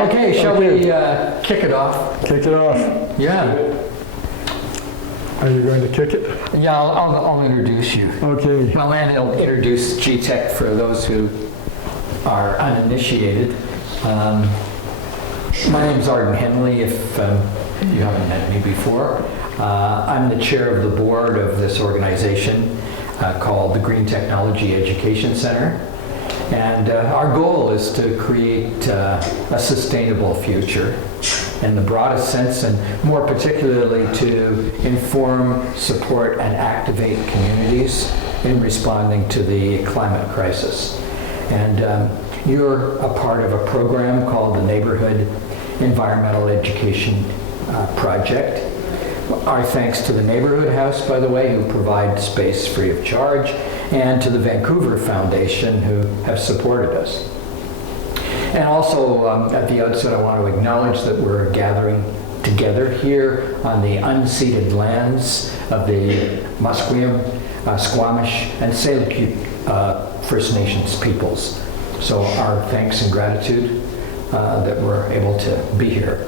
Okay, shall we kick it off? Kick it off. Yeah. Are you going to kick it? Yeah, I'll introduce you. Okay. Well, and I'll introduce GTEC for those who are uninitiated. My name's Arden Henley, if you haven't met me before. I'm the chair of the board of this organization called the Green Technology Education Center. And our goal is to create a sustainable future in the broadest sense, and more particularly to inform, support, and activate communities in responding to the climate crisis. And you're a part of a program called the Neighborhood Environmental Education Project. Our thanks to the Neighborhood House, by the way, who provide space free of charge, and to the Vancouver Foundation, who have supported us. And also, at the outset, I want to acknowledge that we're gathering together here on the unceded lands of the Musqueam, Squamish, and Salish First Nations peoples. So our thanks and gratitude that we're able to be here.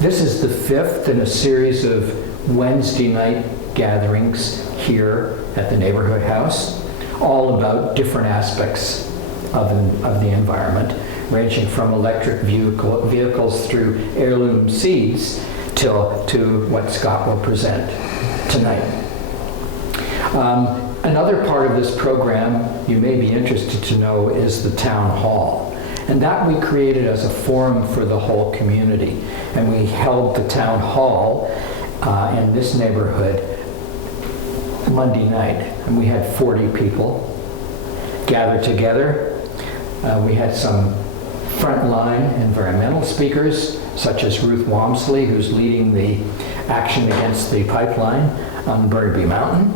This is the fifth in a series of Wednesday night gatherings here at the Neighborhood House, all about different aspects of the environment, ranging from electric vehicles through heirloom seeds to what Scott will present tonight. Another part of this program you may be interested to know is the town hall. And that we created as a forum for the whole community. And we held the town hall in this neighborhood Monday night. And we had 40 people gathered together. We had some frontline environmental speakers, such as Ruth Walmsley, who's leading the action against the pipeline on Burnaby Mountain,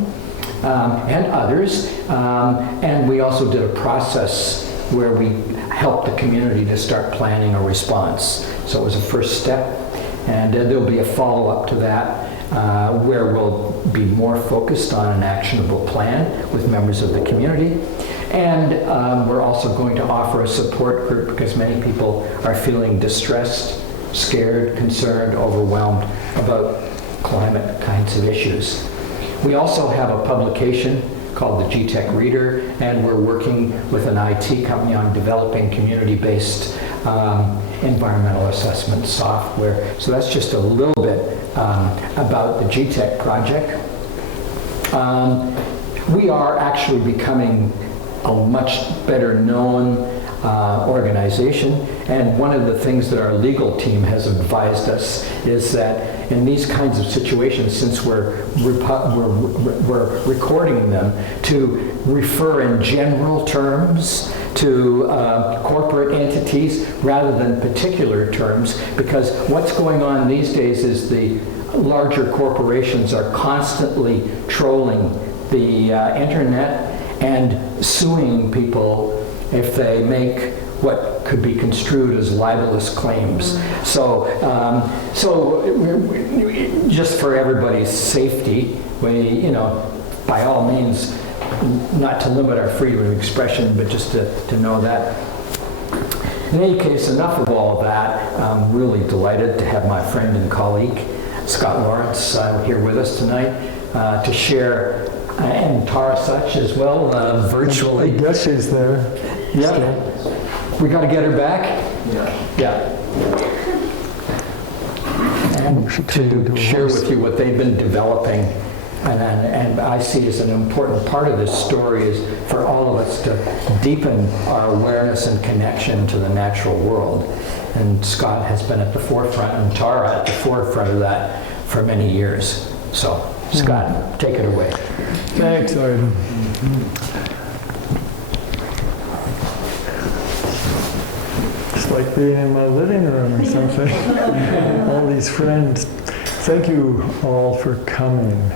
and others. And we also did a process where we helped the community to start planning a response. So it was a first step, and there'll be a follow-up to that where we'll be more focused on an actionable plan with members of the community. And we're also going to offer a support group because many people are feeling distressed, scared, concerned, overwhelmed about climate kinds of issues. We also have a publication called the GTEC Reader, and we're working with an IT company on developing community-based environmental assessment software. So that's just a little bit about the GTEC project. We are actually becoming a much better known organization, and one of the things that our legal team has advised us is that in these kinds of situations, since we're recording them, to refer in general terms to corporate entities rather than particular terms, because what's going on these days is the larger corporations are constantly trolling the internet and suing people if they make what could be construed as libelous claims. So just for everybody's safety, we, by all means, not to limit our freedom of expression, but just to know that. In any case, enough of all of that. I'm really delighted to have my friend and colleague, Scott Lawrence, here with us tonight to share, and Tara Such as well, virtually. I guess she's there. Yeah. We got to get her back? Yeah. And to share with you what they've been developing, and I see as an important part of this story is for all of us to deepen our awareness and connection to the natural world. And Scott has been at the forefront, and Tara at the forefront of that for many years. So, Scott, take it away. Thanks, Arden. It's like being in my living room or something. All these friends. Thank you all for coming.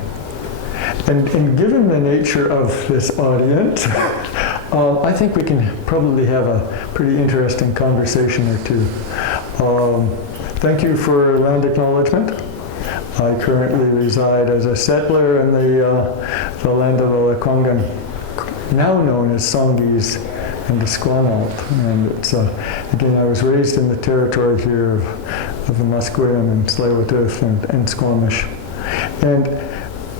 And given the nature of this audience, I think we can probably have a pretty interesting conversation or two. Thank you for land acknowledgement. I currently reside as a settler in the land of the Lekwungen, now known as Songhees and the Squamish. And it's, again, I was raised in the territory here of the Musqueam and Tsleil-Waututh and Squamish.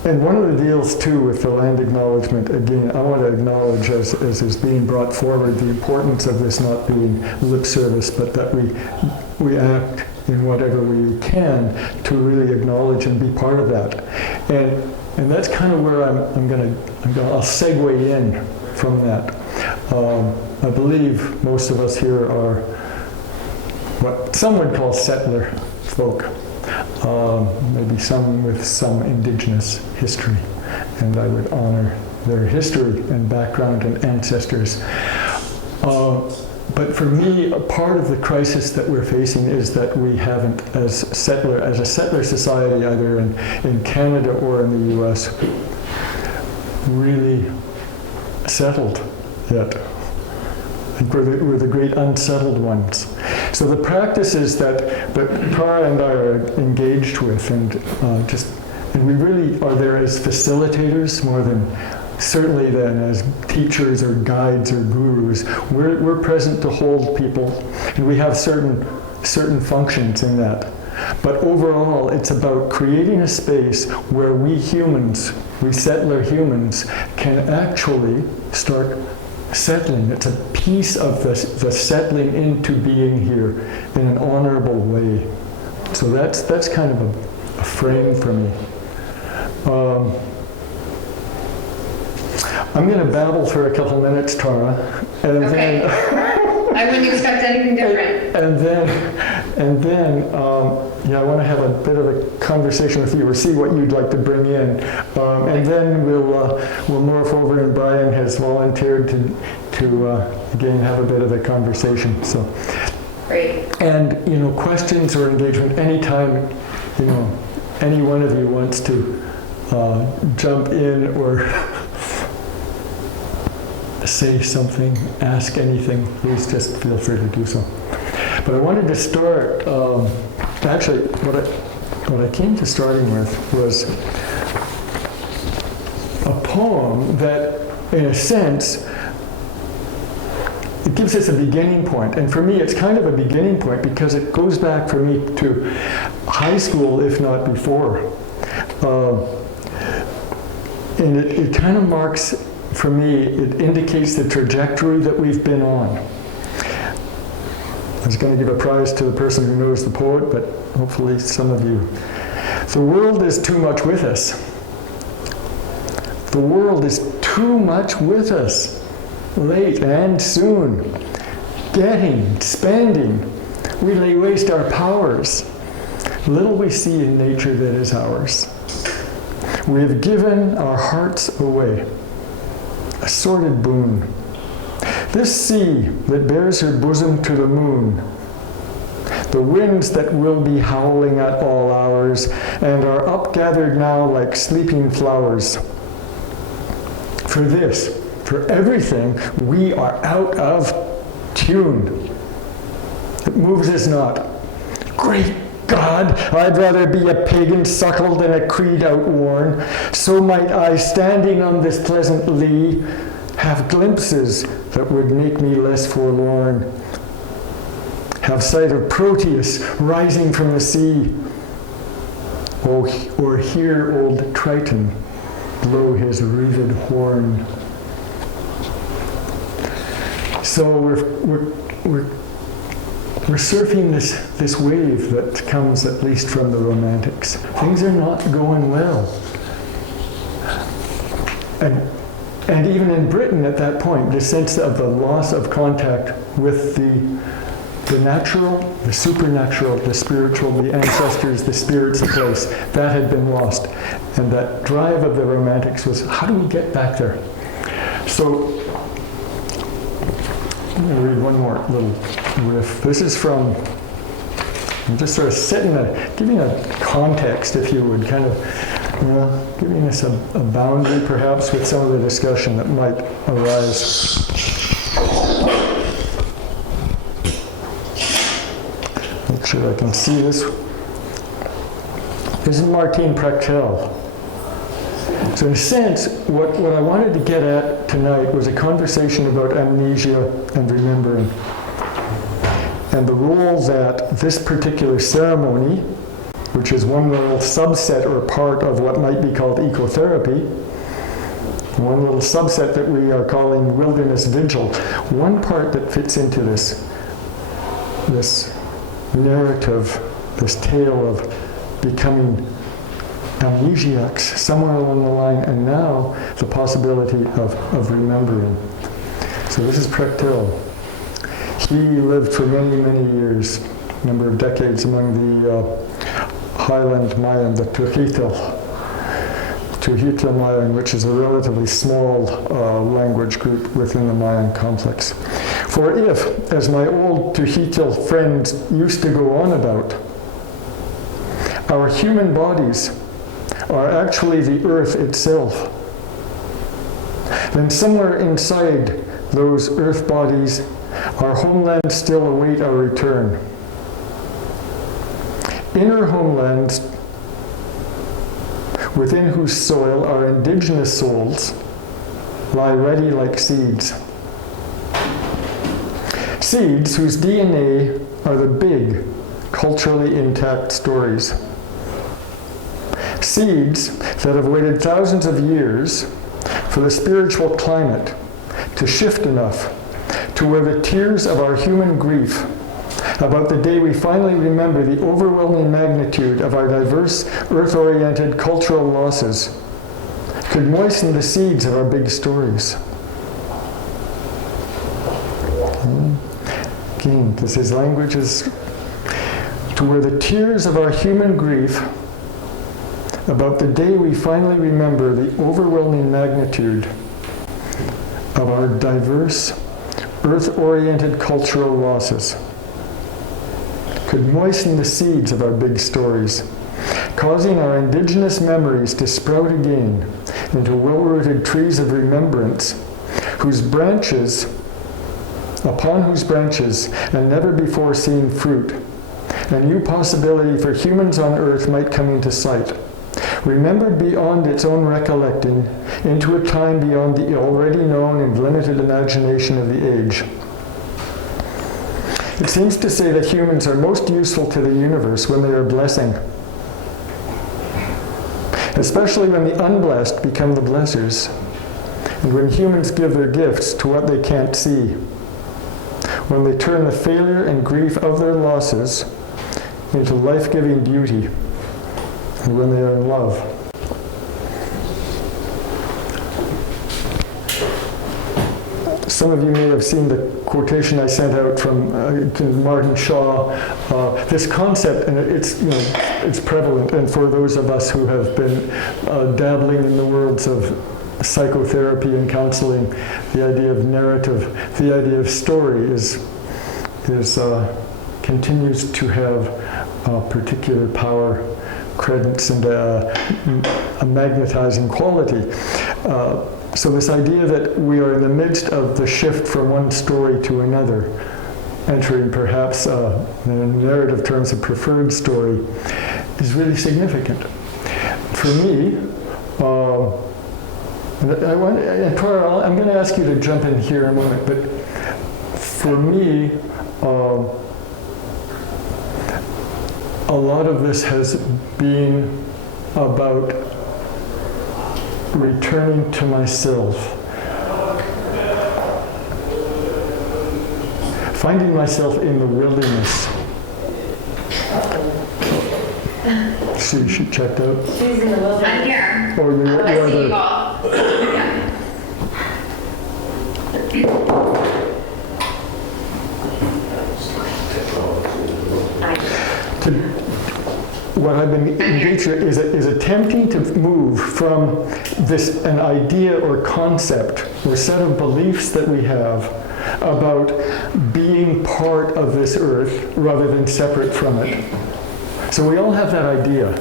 And one of the deals too with the land acknowledgement, again, I want to acknowledge as is being brought forward the importance of this not being lip service, but that we act in whatever we can to really acknowledge and be part of that. And that's kind of where I'll segue in from that. I believe most of us here are what some would call settler folk. Maybe some with some indigenous history, and I would honor their history and background and ancestors. But for me, a part of the crisis that we're facing is that we haven't, as a settler society, either in Canada or in the US, really settled yet. I think we're the great unsettled ones. So the practices that Tara and I are engaged with, and we really are there as facilitators more than certainly than as teachers or guides or gurus. We're present to hold people, and we have certain functions in that. But overall, it's about creating a space where we settler humans, can actually start settling. It's a piece of the settling into being here in an honorable way. So that's kind of a frame for me. I'm going to babble for a couple minutes, Tara, and okay. then I wouldn't expect anything different. and then I want to have a bit of a conversation with you, or see what you'd like to bring in, and then we'll morph over, and Brian has volunteered to again have a bit of a conversation. So, great. And questions or engagement anytime, any one of you wants to jump in or say something, ask anything, please just feel free to do so. But I wanted to start, actually, what I came to starting with was a poem that, in a sense, it gives us a beginning point. And for me, it's kind of a beginning point because it goes back for me to high school, if not before. And it kind of marks, for me, it indicates the trajectory that we've been on. I was going to give a prize to the person who knows the poet, but hopefully some of you. The world is too much with us. The world is too much with us. Late and soon. Getting, spending. We lay waste our powers. Little we see in nature that is ours. We have given our hearts away. A sordid boon. This sea that bears her bosom to the moon, the winds that will be howling at all hours, and are upgathered now like sleeping flowers. For this, for everything, we are out of tune. It moves us not. Great God, I'd rather be a pagan suckled than a creed outworn. So might I, standing on this pleasant lea, have glimpses that would make me less forlorn. Have sight of Proteus rising from the sea. Or hear old Triton blow his wreathed horn. So we're surfing this wave that comes at least from the Romantics. Things are not going well. And even in Britain at that point, the sense of the loss of contact with the natural, the supernatural, the spiritual, the ancestors, the spirits of place, that had been lost. And that drive of the Romantics was, how do we get back there? So, I'm going to read one more little riff. This is from, I'm just sort of giving a context, if you would, kind of, giving us a boundary perhaps with some of the discussion that might arise. Make sure I can see this. This is Martine Prechtel. So in a sense, what I wanted to get at tonight was a conversation about amnesia and remembering, and the role that this particular ceremony, which is one little subset or part of what might be called ecotherapy, one little subset that we are calling wilderness vigil, one part that fits into this narrative, this tale of becoming amnesiacs somewhere along the line, and now the possibility of remembering. So this is Prektil. He lived for many, many years, a number of decades among the highland Mayan, the Tuhitl Mayan, which is a relatively small language group within the Mayan complex. For if, as my old Tuhitl friends used to go on about, our human bodies are actually the earth itself, then somewhere inside those earth bodies, our homelands still await our return. Inner homelands within whose soil our indigenous souls lie ready like seeds. Seeds whose DNA are the big, culturally intact stories. Seeds that have waited thousands of years for the spiritual climate to shift enough to where the tears of our human grief about the day we finally remember the overwhelming magnitude of our diverse, earth-oriented cultural losses could moisten the seeds of our big stories. Again, this is language is to where the tears of our human grief about the day we finally remember the overwhelming magnitude of our diverse, earth-oriented cultural losses could moisten the seeds of our big stories, causing our indigenous memories to sprout again into well-rooted trees of remembrance, upon whose branches a never-before-seen fruit, a new possibility for humans on earth might come into sight, remembered beyond its own recollecting, into a time beyond the already known and limited imagination of the age. It seems to say that humans are most useful to the universe when they are blessing, especially when the unblessed become the blessers, and when humans give their gifts to what they can't see, when they turn the failure and grief of their losses into life-giving beauty, and when they are in love. Some of you may have seen the quotation I sent out from Martin Shaw. This concept, and it's prevalent, and for those of us who have been dabbling in the worlds of psychotherapy and counseling, the idea of narrative, the idea of story continues to have particular power, credence, and a magnetizing quality. So this idea that we are in the midst of the shift from one story to another, entering perhaps, in narrative terms, a preferred story, is really significant. For me, and Clara, I'm going to ask you to jump in here in a moment, but for me, a lot of this has been about returning to myself, finding myself in the wilderness. So she checked out? She's in the wilderness. I'm here. Oh, you I are see you the... all. What I've been engaged with is attempting to move from an idea or concept or set of beliefs that we have about being part of this earth rather than separate from it. So we all have that idea.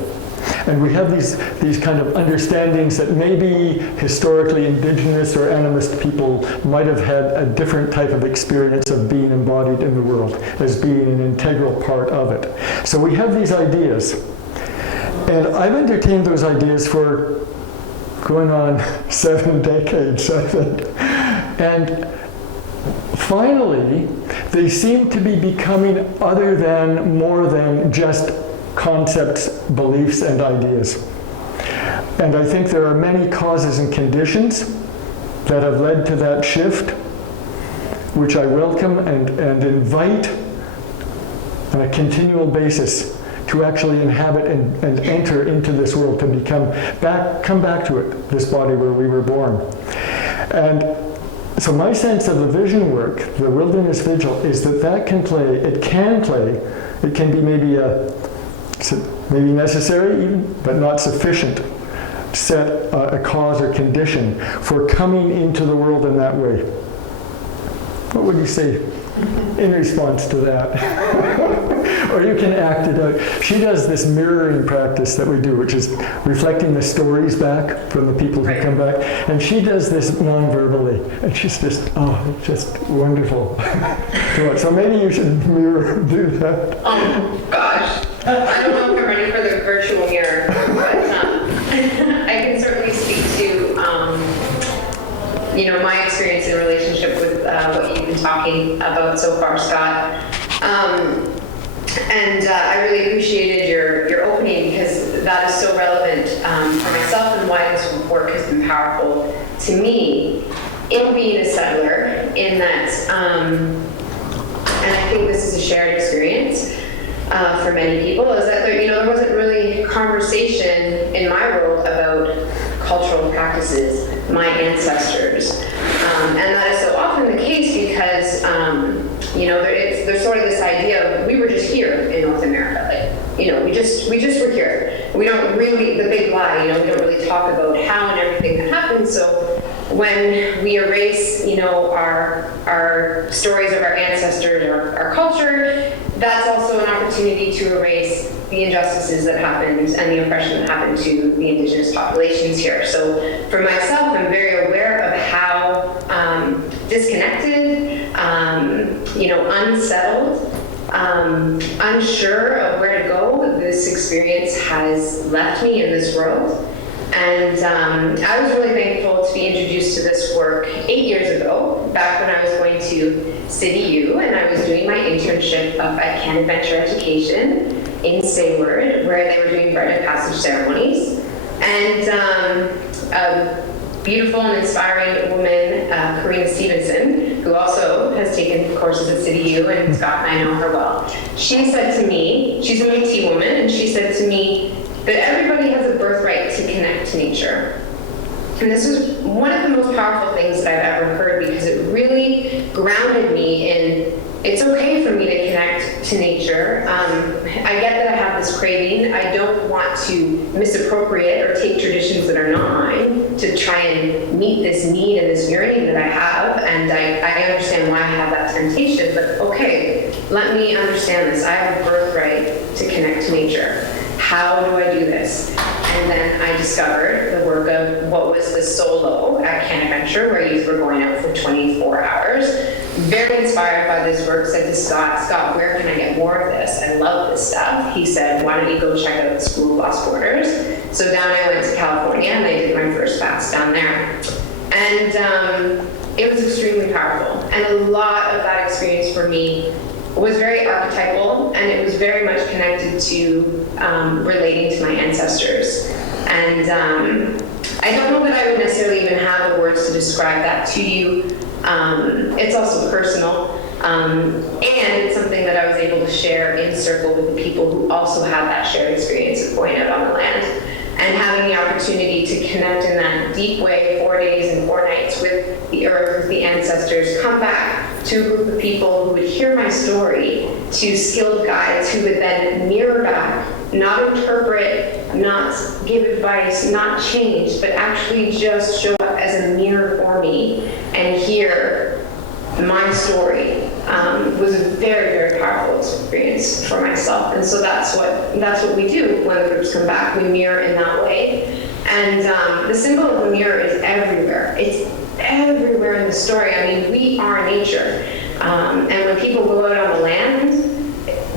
And we have these kind of understandings that maybe historically indigenous or animist people might have had a different type of experience of being embodied in the world as being an integral part of it. So we have these ideas. And I've entertained those ideas for going on 7 decades, I think. And finally, they seem to be becoming more than just concepts, beliefs, and ideas. And I think there are many causes and conditions that have led to that shift, which I welcome and invite on a continual basis to actually inhabit and enter into this world, to come back to it, this body where we were born. And so my sense of the vision work, the wilderness vigil, is that can be maybe necessary even, but not sufficient, set a cause or condition for coming into the world in that way. What would you say in response to that? Or you can act it out. She does this mirroring practice that we do, which is reflecting the stories back from the people who come back. And she does this non-verbally. And she's just wonderful. So maybe you should do that. Oh, gosh. I don't know if I'm ready for the virtual mirror, but I can certainly speak to my experience in relationship with what you've been talking about so far, Scott. And I really appreciated your opening, because that is so relevant for myself and why this work has been powerful to me in being a settler, in that, and I think this is a shared experience for many people, is that there wasn't really conversation in my world about cultural practices, my ancestors. And that is so often the case because, there's sort of this idea of we were just here in North America. We just were here. We don't really, the big lie, we don't really talk about how and everything that happened. So when we erase, our stories of our ancestors, our culture, that's also an opportunity to erase the injustices that happened and the oppression that happened to the indigenous populations here. So for myself, I'm very aware of how disconnected, unsettled, unsure of where to go this experience has left me in this world. And I was really thankful to be introduced to this work 8 years ago, back when I was going to City U, and I was doing my internship up at Can Adventure Education in Sayward, where they were doing rite of passage ceremonies. And a beautiful and inspiring woman, Karina Stevenson, who also has taken courses at City U, and Scott and I know her well. She said to me, she's a Métis woman, and she said to me that everybody has a birthright to connect to nature. And this was one of the most powerful things that I've ever heard, because it really grounded me in, it's okay for me to connect to nature. I get that I have this craving. I don't want to misappropriate or take traditions that are not mine to try and meet this need and this yearning that I have. And I understand why I have that temptation, but okay, let me understand this. I have a birthright to connect to nature. How do I do this? And then I discovered the work of what was the solo at Can Adventure, where youth were going out for 24 hours. Very inspired by this work, said to Scott, where can I get more of this? I love this stuff. He said, why don't you go check out the School of Lost Borders? So down I went to California, and I did my first fast down there. And it was extremely powerful. And a lot of that experience for me was very archetypal, and it was very much connected to relating to my ancestors. And I don't know that I would necessarily even have the words to describe that to you. It's also personal, and it's something that I was able to share in circle with the people who also had that shared experience of going out on the land, and having the opportunity to connect in that deep way, 4 days and 4 nights with the earth, with the ancestors, come back to a group of people who would hear my story, to skilled guides who would then mirror back, not interpret, not give advice, not change, but actually just show up as a mirror for me and hear my story. Was a very, very powerful experience for myself. And so that's what we do when the groups come back. We mirror in that way. And the symbol of the mirror is everywhere. It's everywhere in the story. I mean, we are nature. And when people go out on the land,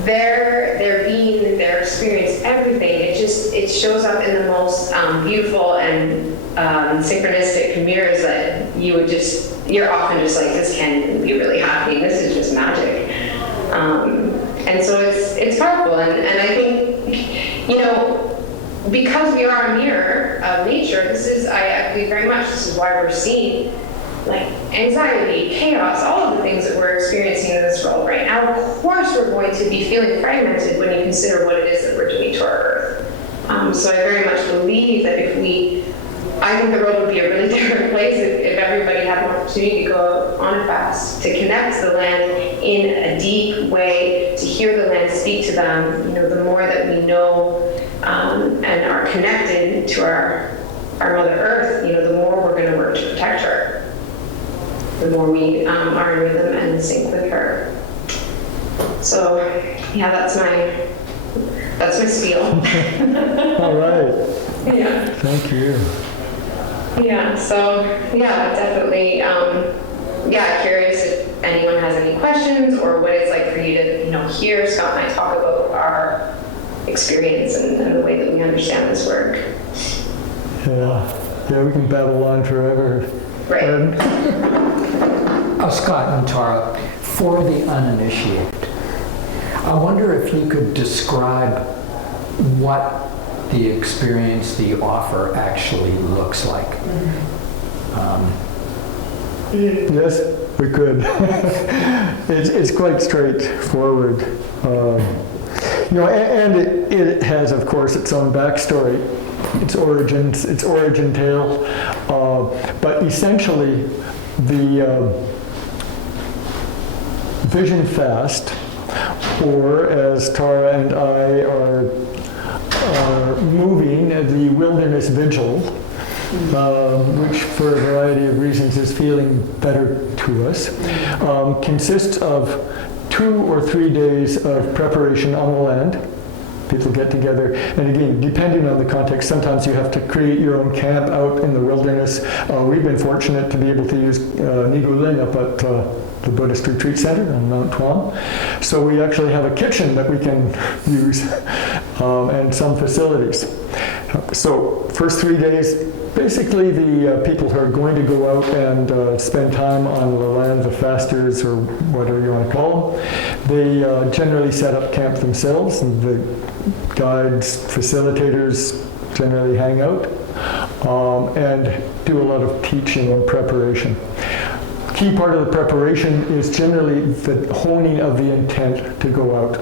their being, their experience, everything, it shows up in the most beautiful and synchronistic mirrors that you're often just like, this can't even be really happening. This is just magic. And so it's powerful. And I think, because we are a mirror of nature, I believe very much this is why we're seeing like anxiety, chaos, all of the things that we're experiencing in this world right now. Of course we're going to be feeling fragmented when you consider what it is that we're doing to our earth. So I very much believe that I think the world would be a really different place if everybody had an opportunity to go on a fast, to connect to the land in a deep way, to hear the land speak to them. The more that we know and are connected to our Mother Earth, the more we're going to work to protect her. The more we are in rhythm and in sync with her. So, yeah, that's my spiel. All right. Yeah. Thank you. Yeah, so, yeah, definitely, curious if anyone has any questions or what it's like for you to, hear Scott and I talk about our experience and the way that we understand this work. Yeah, we can babble on forever. Right. Scott and Tara, for the uninitiated, I wonder if you could describe what the experience, the offer actually looks like. Yes, we could. It's quite straightforward. And it has, of course, its own backstory, its origins, its origin tale. But essentially, the Vision Fast, or as Tara and I are moving, the Wilderness Vigil, which for a variety of reasons is feeling better to us, consists of 2 or 3 days of preparation on the land. People get together, and again, depending on the context, sometimes you have to create your own camp out in the wilderness. We've been fortunate to be able to use Niguling up at the Buddhist Retreat Center on Mount Tuam. So we actually have a kitchen that we can use and some facilities. So first 3 days, basically the people who are going to go out and spend time on the land, the fasters or whatever you want to call them, they generally set up camp themselves, and the guides, facilitators generally hang out and do a lot of teaching and preparation. Key part of the preparation is generally the honing of the intent to go out.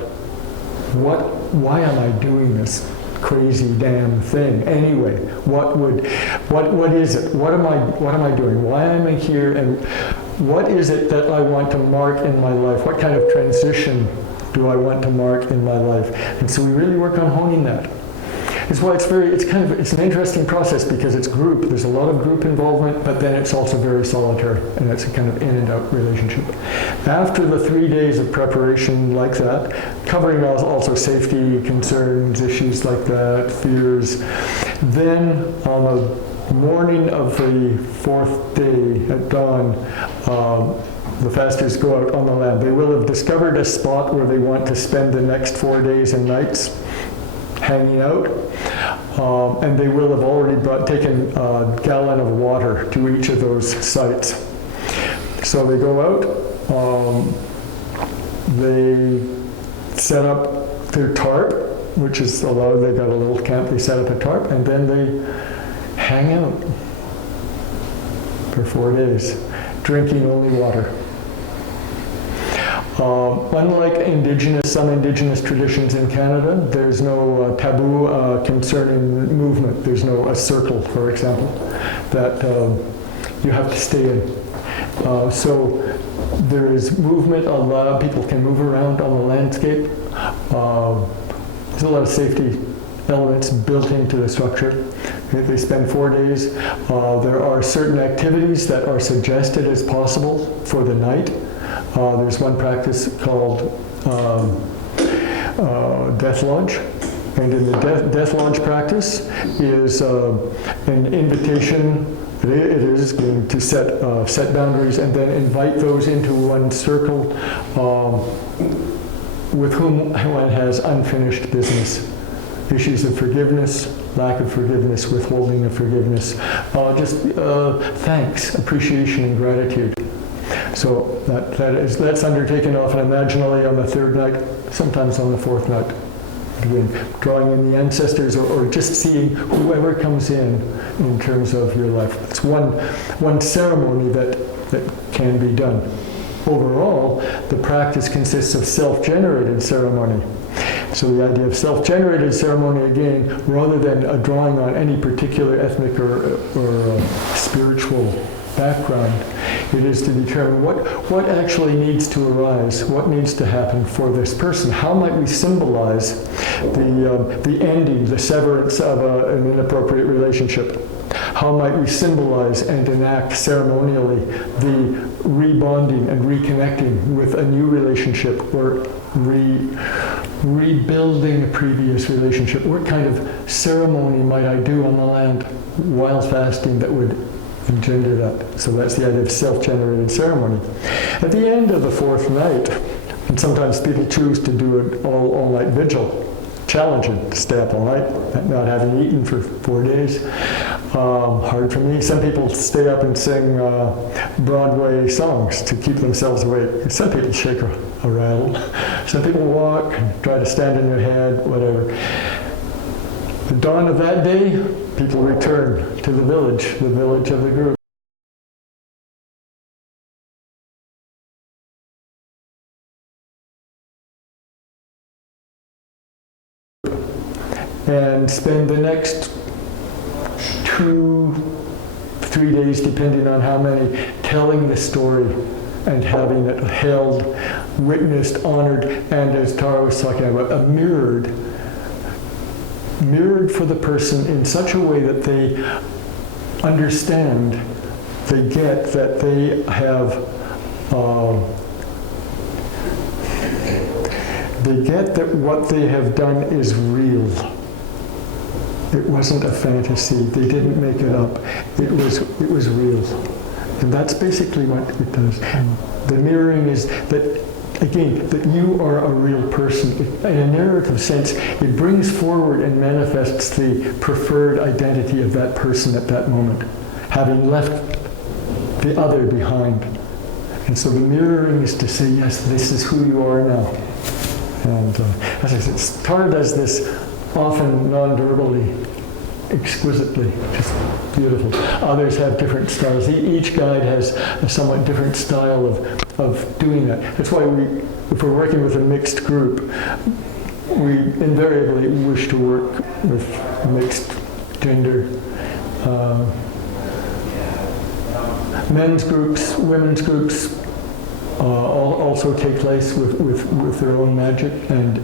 Why am I doing this crazy damn thing anyway? What is it? What am I doing? Why am I here? And what is it that I want to mark in my life? What kind of transition do I want to mark in my life? And so we really work on honing that. It's why it's an interesting process, because it's group. There's a lot of group involvement, but then it's also very solitary, and it's a kind of in and out relationship. After the 3 days of preparation like that, covering also safety concerns, issues like that, fears, then on the morning of the 4th day at dawn, the fasters go out on the land. They will have discovered a spot where they want to spend the next 4 days and nights hanging out, and they will have already taken a gallon of water to each of those sites. So they go out, they set up their tarp, which is allowed. They've got a little camp, they set up a tarp, and then they hang out for 4 days, drinking only water. Unlike some indigenous traditions in Canada, there's no taboo concerning movement. There's no a circle, for example, that you have to stay in. So there is movement allowed. People can move around on the landscape. There's a lot of safety elements built into the structure. They spend 4 days. There are certain activities that are suggested as possible for the night. There's one practice called Death Lodge, and in the Death Lodge practice is an invitation. It is going to set boundaries and then invite those into one circle with whom one has unfinished business issues of forgiveness, lack of forgiveness, withholding of forgiveness, just thanks, appreciation, and gratitude. So that's undertaken often imaginally on the third night, sometimes on the fourth night. Again, drawing in the ancestors or just seeing whoever comes in terms of your life. It's one ceremony that can be done. Overall, the practice consists of self-generated ceremony. So the idea of self-generated ceremony, again, rather than a drawing on any particular ethnic or spiritual background, it is to determine what actually needs to arise, what needs to happen for this person. How might we symbolize the ending, the severance of an inappropriate relationship? How might we symbolize and enact ceremonially the rebonding and reconnecting with a new relationship or rebuilding a previous relationship? What kind of ceremony might I do on the land while fasting that would engender that? So that's the idea of self-generated ceremony. At the end of the fourth night, and sometimes people choose to do an all-night vigil, challenging to stay up all night, not having eaten for 4 days. Hard for me. Some people stay up and sing Broadway songs to keep themselves awake. Some people shake a rattle. Some people walk, try to stand on their head, whatever. The dawn of that day, people return to the village of the group. And spend the next 2-3 days, depending on how many, telling the story and having it held, witnessed, honored, and as Tara was talking about, mirrored for the person in such a way that they understand, they get that they have, they get that what they have done is real. It wasn't a fantasy. They didn't make it up. It was real. And that's basically what it does. The mirroring is that, again, that you are a real person. In a narrative sense, it brings forward and manifests the preferred identity of that person at that moment, having left the other behind. And so the mirroring is to say, yes, this is who you are now. And as I said, Tara does this often non-verbally, exquisitely, just beautiful. Others have different styles. Each guide has a somewhat different style of doing that. That's why if we're working with a mixed group, we invariably wish to work with mixed gender. Men's groups, women's groups also take place with their own magic, and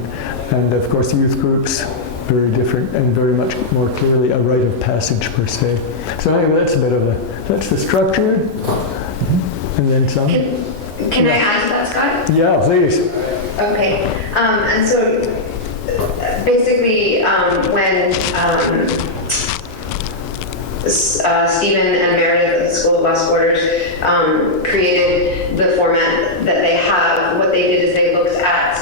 of course youth groups, very different and very much more clearly a rite of passage per se. So anyway, that's the structure, and then some. Can I add to that, Scott? Yeah, please. Okay, and so basically when Stephen and Meredith at the School of Lost Borders created the format that they have, what they did is they looked at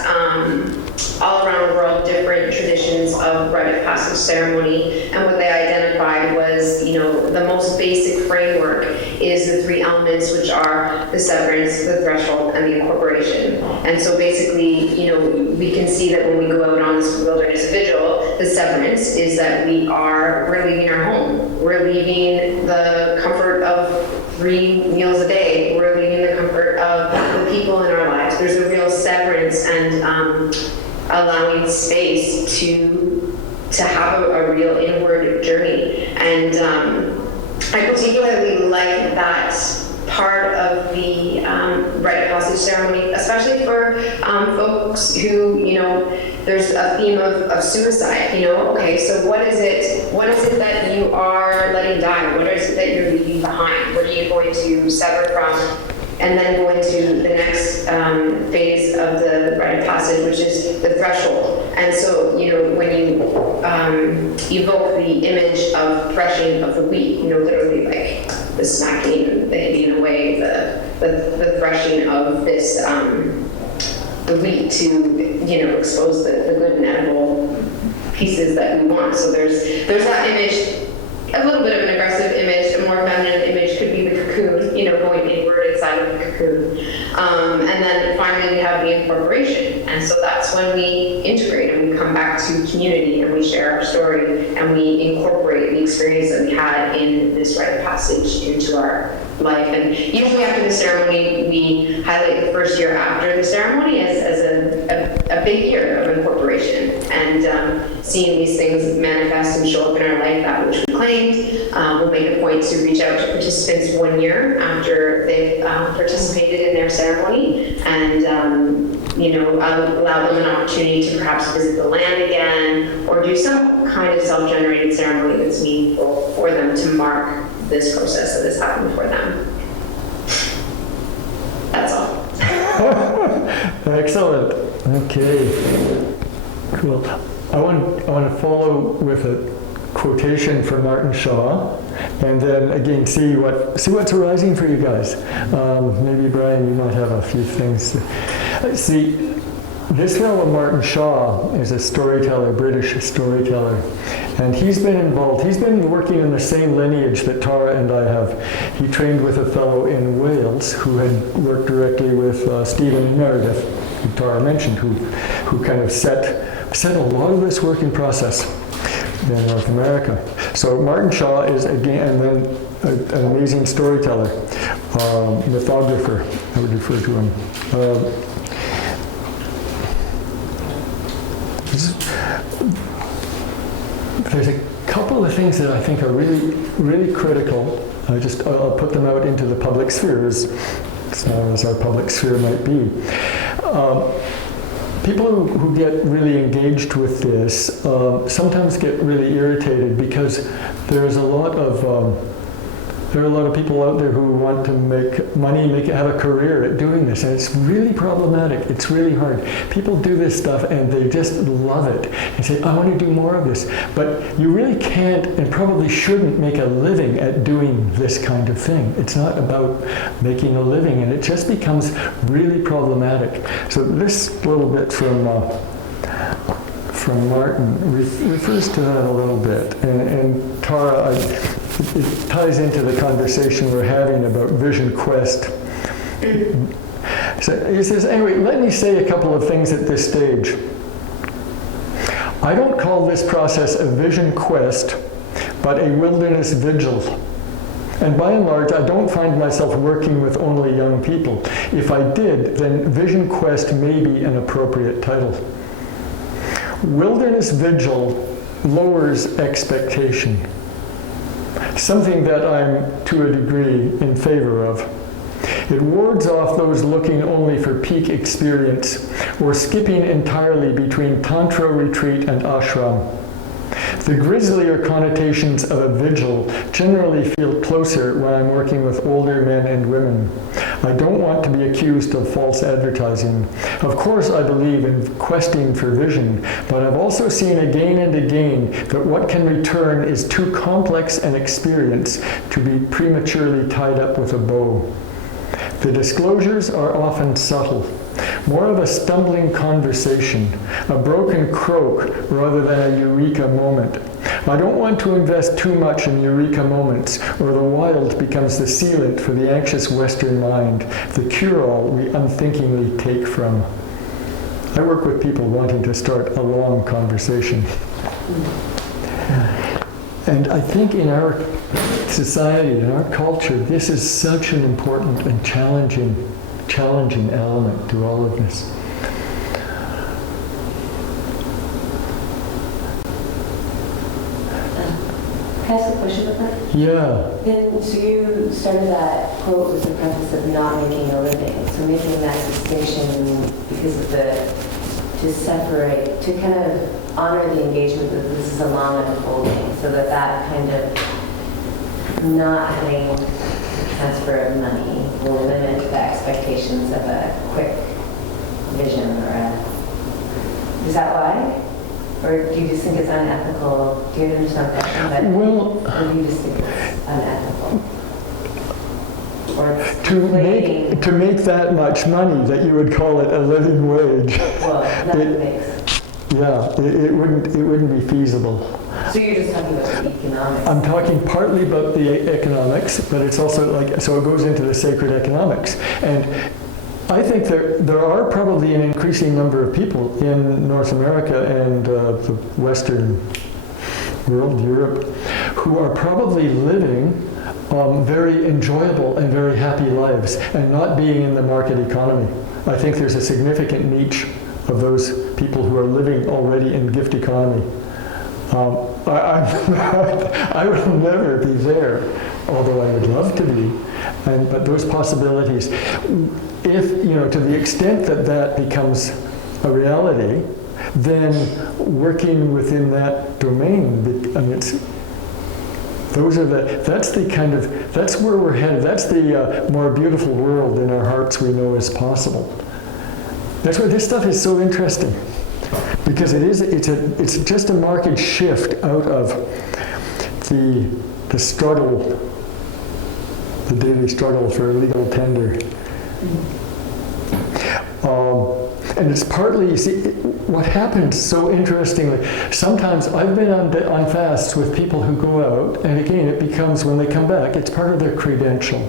all around the world different traditions of rite of passage ceremony, and what they identified was, the most basic framework is the 3 elements, which are the severance, the threshold, and the incorporation. And so basically, we can see that when we go out on this wilderness vigil, the severance is that we're leaving our home. We're leaving the comfort of 3 meals a day. We're leaving the comfort of the people in our lives. There's a real severance and allowing space to have a real inward journey. And I particularly like that part of the rite of passage ceremony, especially for folks who, there's a theme of suicide, okay, so what is it that you are letting die? What is it that you're leaving behind? What are you going to sever from? And then go into the next phase of the rite of passage, which is the threshold. And so, when you evoke the image of threshing of the wheat, literally like the smacking, the hitting away, the threshing of this, the wheat to, expose the good and edible pieces that we want. So there's that image, a little bit of an aggressive image, a more feminine image could be the cocoon, going inward inside of the cocoon. And then finally we have the incorporation. And so that's when we integrate and we come back to community and we share our story and we incorporate the experience that we had in this rite of passage into our life. And usually after the ceremony, we highlight the first year after the ceremony as a big year of incorporation and seeing these things manifest and show up in our life, that which we claimed. We'll make a point to reach out to participants 1 year after they've participated in their ceremony and allow them an opportunity to perhaps visit the land again or do some kind of self-generated ceremony that's meaningful for them to mark this process that has happened for them. That's all. Excellent. Okay. Cool. I want to follow with a quotation from Martin Shaw, and then again see what's arising for you guys. Maybe Brian, you might have a few things. See, this fellow Martin Shaw is a storyteller, British storyteller, and he's been involved. He's been working in the same lineage that Tara and I have. He trained with a fellow in Wales who had worked directly with Stephen Meredith, who Tara mentioned, who kind of set a lot of this work in process in North America. So Martin Shaw is, again, and then an amazing storyteller, mythographer, I would refer to him. There's a couple of things that I think are really, really critical. I'll put them out into the public sphere, as small as our public sphere might be. People who get really engaged with this sometimes get really irritated because there are a lot of people out there who want to make money, have a career at doing this, and it's really problematic. It's really hard. People do this stuff and they just love it and say, I want to do more of this. But you really can't and probably shouldn't make a living at doing this kind of thing. It's not about making a living, and it just becomes really problematic. So this little bit from Martin refers to that a little bit. And Tara, it ties into the conversation we're having about Vision Quest. So he says, anyway, let me say a couple of things at this stage. I don't call this process a vision quest, but a wilderness vigil. And by and large, I don't find myself working with only young people. If I did, then Vision Quest may be an appropriate title. Wilderness vigil lowers expectation, something that I'm, to a degree, in favor of. It wards off those looking only for peak experience or skipping entirely between Tantra retreat and ashram. The grislier connotations of a vigil generally feel closer when I'm working with older men and women. I don't want to be accused of false advertising. Of course, I believe in questing for vision, but I've also seen again and again that what can return is too complex an experience to be prematurely tied up with a bow. The disclosures are often subtle, more of a stumbling conversation, a broken croak rather than a eureka moment. I don't want to invest too much in eureka moments, or the wild becomes the sealant for the anxious Western mind, the cure-all we unthinkingly take from. I work with people wanting to start a long conversation. And I think in our society, in our culture, this is such an important and challenging element to all of this. Can I ask a question about that? Yeah. Then, so you started that quote with the preface of not making a living. So making that distinction because of to separate, to kind of honor the engagement that this is a long unfolding, so that kind of not having transfer of money will limit the expectations of a quick vision is that why? Or do you just think it's unethical? Do you understand that? Well, or do you just think it's unethical? Or to make that much money that you would call it a living wage. Well, that makes. Yeah, it wouldn't be feasible. So you're just talking about the economics? I'm talking partly about the economics, but it's also like, so it goes into the sacred economics. And I think there are probably an increasing number of people in North America and the Western world, Europe, who are probably living very enjoyable and very happy lives and not being in the market economy. I think there's a significant niche of those people who are living already in gift economy. I will never be there, although I would love to be. But those possibilities, if, to the extent that that becomes a reality, then working within that domain, that's where we're headed. That's the more beautiful world in our hearts we know is possible. That's why this stuff is so interesting, because it's just a marked shift out of the struggle, the daily struggle for legal tender. And it's partly, you see, what happens so interestingly, sometimes I've been on fasts with people who go out, and again, it becomes, when they come back, it's part of their credential.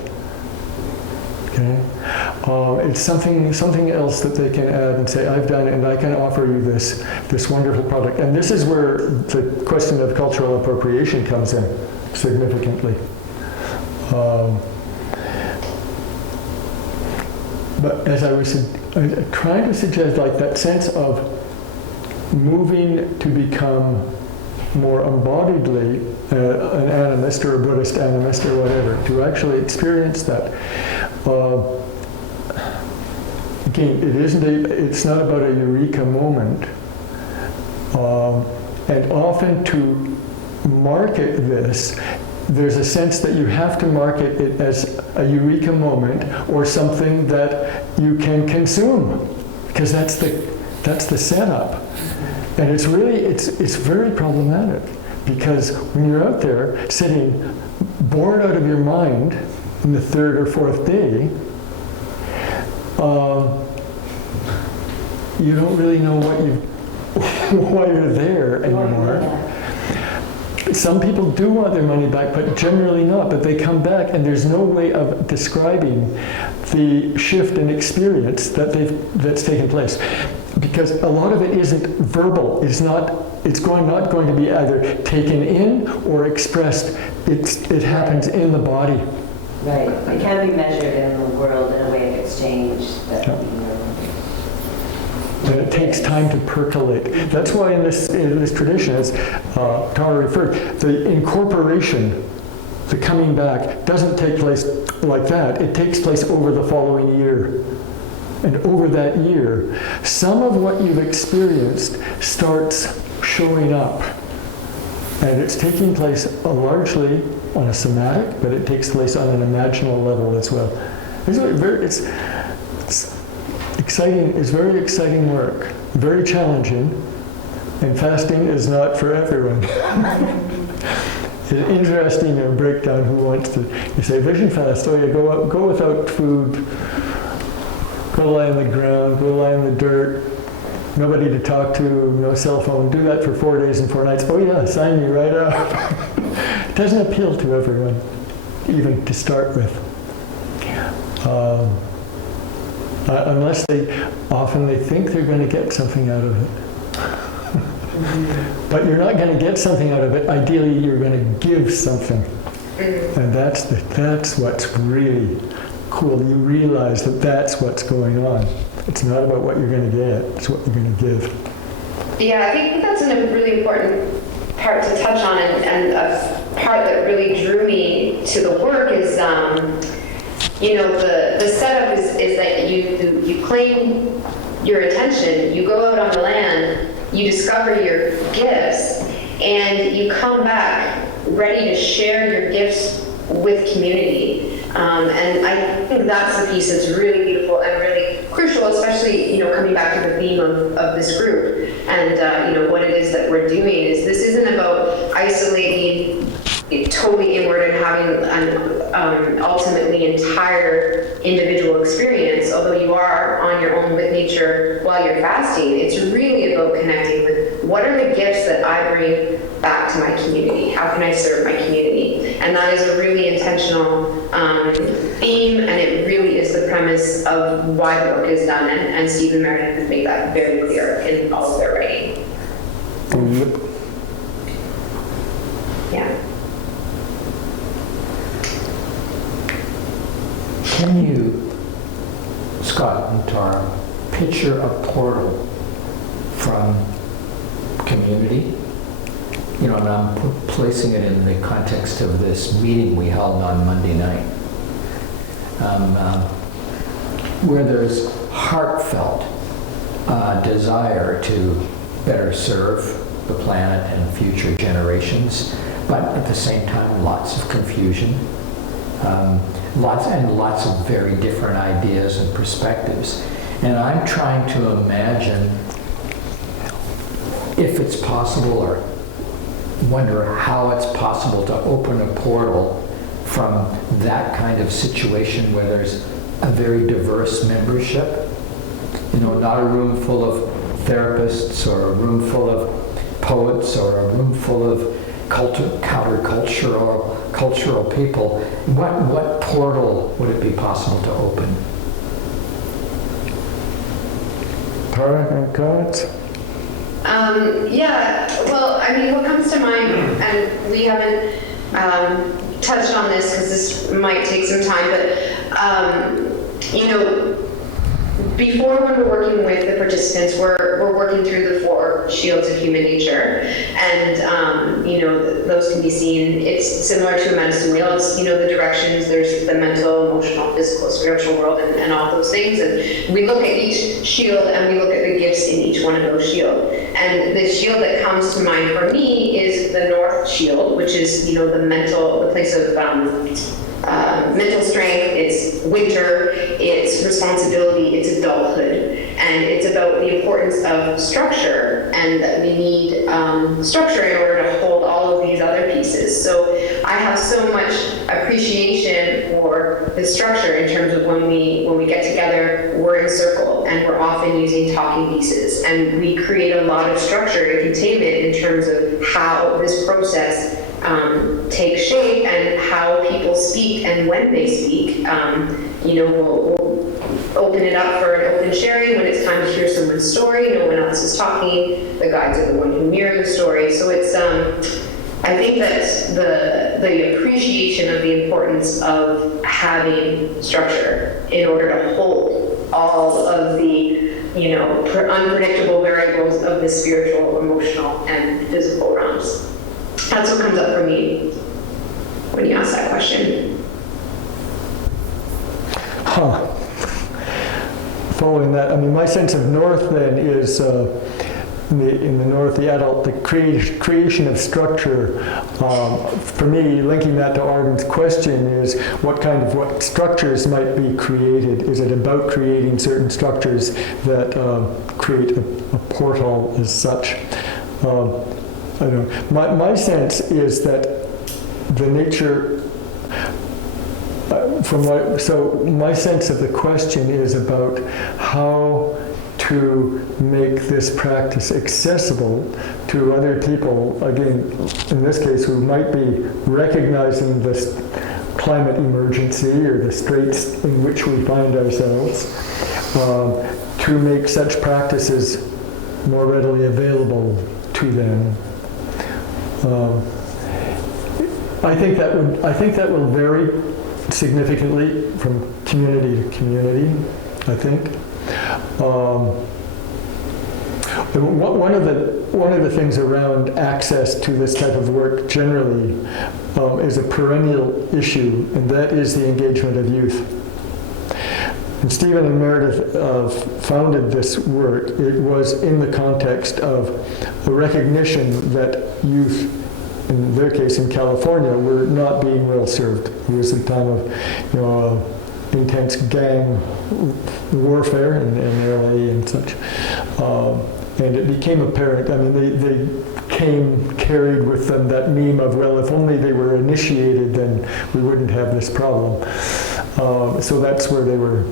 Okay? It's something else that they can add and say, I've done it, and I can offer you this wonderful product. And this is where the question of cultural appropriation comes in significantly. But as I was trying to suggest, like that sense of moving to become more embodiedly an animist or a Buddhist animist or whatever, to actually experience that. Again, it's not about a eureka moment. And often to market this, there's a sense that you have to market it as a eureka moment or something that you can consume, because that's the setup. And it's very problematic, because when you're out there sitting bored out of your mind in the third or fourth day, you don't really know why you're there anymore. Some people do want their money back, but generally not. But they come back, and there's no way of describing the shift in experience that's taken place, because a lot of it isn't verbal. It's not going to be either taken in or expressed. It happens in the body. Right. It can be measured in the world in a way of exchange. And it takes time to percolate. That's why in this tradition, as Tara referred, the incorporation, the coming back, doesn't take place like that. It takes place over the following year. And over that year, some of what you've experienced starts showing up. And it's taking place largely on a somatic, but it takes place on an imaginal level as well. It's exciting. It's very exciting work, very challenging, and fasting is not for everyone. It's interesting breakdown who wants to. You say vision fast. Oh yeah, go without food. Go lie on the ground. Go lie in the dirt. Nobody to talk to. No cell phone. Do that for 4 days and 4 nights. Oh yeah, sign me right up. It doesn't appeal to everyone, even to start with. Unless they think they're going to get something out of it. But you're not going to get something out of it. Ideally, you're going to give something. And that's what's really cool. You realize that that's what's going on. It's not about what you're going to get. It's what you're going to give. Yeah, I think that's a really important part to touch on, and a part that really drew me to the work is the setup is that you claim your attention, you go out on the land, you discover your gifts, and you come back ready to share your gifts with community. And I think that's the piece that's really beautiful and really crucial, especially coming back to the theme of this group and what it is that we're doing. Is this isn't about isolating totally inward and having an ultimately entire individual experience, although you are on your own with nature while you're fasting. It's really about connecting with what are the gifts that I bring back to my community? How can I serve my community? And that is a really intentional theme, and it really is the premise of why the book is done, and Stephen Meredith has made that very clear in all of their writing. Yeah. Can you, Scott and Tara, picture a portal from community? You know, and I'm placing it in the context of this meeting we held on Monday night, where there's heartfelt desire to better serve the planet and future generations, but at the same time, lots of confusion, lots of very different ideas and perspectives. And I'm trying to imagine if it's possible, or wonder how it's possible to open a portal from that kind of situation where there's a very diverse membership. You know, not a room full of therapists, or a room full of poets, or a room full of cultural people. What portal would it be possible to open? Tara, any comments? Yeah, well, I mean, what comes to mind, and we haven't touched on this because this might take some time, but, you know, before, when we're working with the participants, we're working through the 4 shields of human nature, and you know, those can be seen. It's similar to a medicine wheel. It's, you know, the directions. There's the mental, emotional, physical, spiritual world, and all those things. And we look at each shield, and we look at the gifts in each one of those shields. And the shield that comes to mind for me is the North Shield, which is, you know, the place of mental strength. It's winter, it's responsibility, it's adulthood, and it's about the importance of structure, and that we need structure in order to hold all of these other pieces. So I have so much appreciation for the structure in terms of when we get together, we're in circle, and we're often using talking pieces, and we create a lot of structure and containment in terms of how this process take shape, and how people speak and when they speak. You know, we'll open it up for an open sharing when it's time to hear someone's story. No one else is talking. The guides are the one who mirror the story. So it's, I think that the appreciation of the importance of having structure in order to hold all of the, you know, unpredictable variables of the spiritual, emotional, and physical realms. That's what comes up for me when you ask that question. Following that, I mean, my sense of North then is in the North, the creation of structure. For me, linking that to Arden's question is what structures might be created? Is it about creating certain structures that create a portal as such? I don't know. My sense is that the nature, my sense of the question is about how to make this practice accessible to other people, again, in this case, who might be recognizing this climate emergency or the straits in which we find ourselves, to make such practices more readily available to them. I think that will vary significantly from community to community, I think. One of the things around access to this type of work generally is a perennial issue, and that is the engagement of youth. And Stephen and Meredith founded this work. It was in the context of the recognition that youth, in their case in California, were not being well served. It was a time of, intense gang warfare in LA and such. And it became apparent, I mean, they carried with them that meme of, well, if only they were initiated, then we wouldn't have this problem. So that's where they were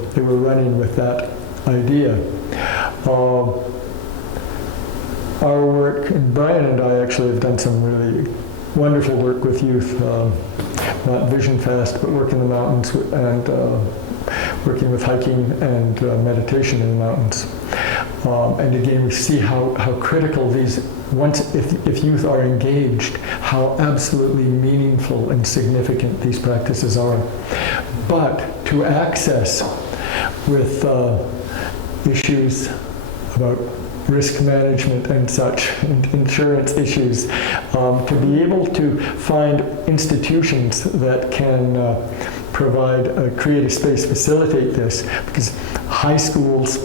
our work, and Brian and I actually have done some really wonderful work with youth, not Vision Fast, but work in the mountains and working with hiking and meditation in the mountains. And again, we see how critical these, if youth are engaged, how absolutely meaningful and significant these practices are. But to access with issues about risk management and such, and insurance issues, to be able to find institutions that can create a space, facilitate this, because high schools,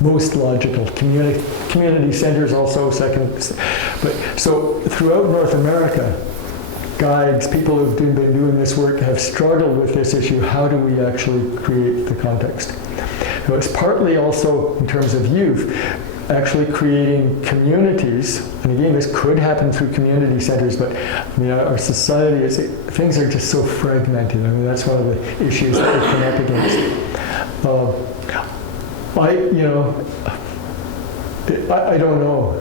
most logical, community centers also second, but so throughout North America, guides, people who've been doing this work have struggled with this issue. How do we actually create the context? So it's partly also in terms of youth, actually creating communities, and again, this could happen through community centers, but I mean, our society things are just so fragmented. I mean, that's one of the issues that we come up against. I don't know.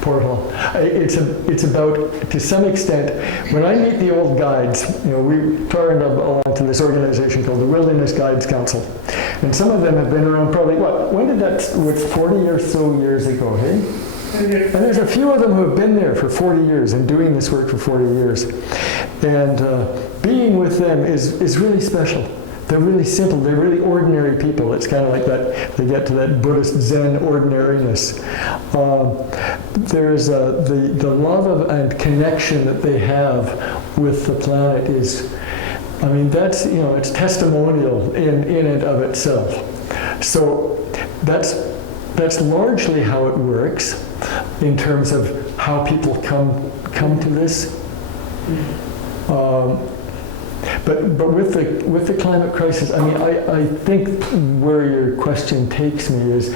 Portal. It's about, to some extent, when I meet the old guides, we turned along to this organization called the Wilderness Guides Council. And some of them have been around probably, when did that, 40 or so years ago, hey? And there's a few of them who have been there for 40 years and doing this work for 40 years. And being with them is really special. They're really simple. They're really ordinary people. It's kind of like that. They get to that Buddhist Zen ordinariness. There's the love of and connection that they have with the planet is, I mean, that's it's testimonial in and of itself. So that's largely how it works in terms of how people come to this. But with the climate crisis, I mean, I think where your question takes me is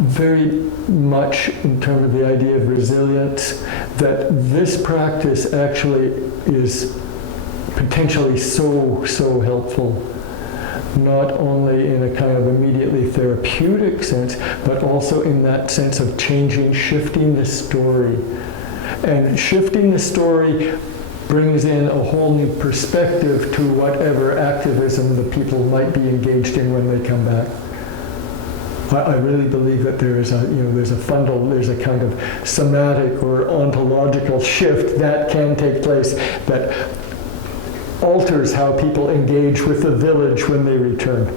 very much in terms of the idea of resilience, that this practice actually is potentially so helpful, not only in a kind of immediately therapeutic sense, but also in that sense of shifting the story. And shifting the story brings in a whole new perspective to whatever activism the people might be engaged in when they come back. I really believe that there's a kind of somatic or ontological shift that can take place that alters how people engage with the village when they return.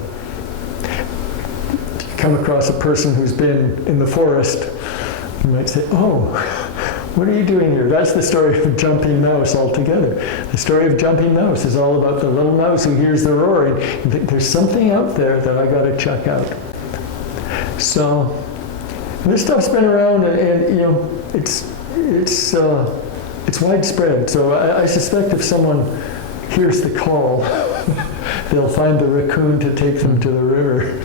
You come across a person who's been in the forest, you might say, "Oh, what are you doing here?" That's the story of Jumping Mouse altogether. The story of Jumping Mouse is all about the little mouse who hears the roaring. There's something out there that I got to check out. So this stuff's been around, and it's widespread. So I suspect if someone hears the call, they'll find the raccoon to take them to the river.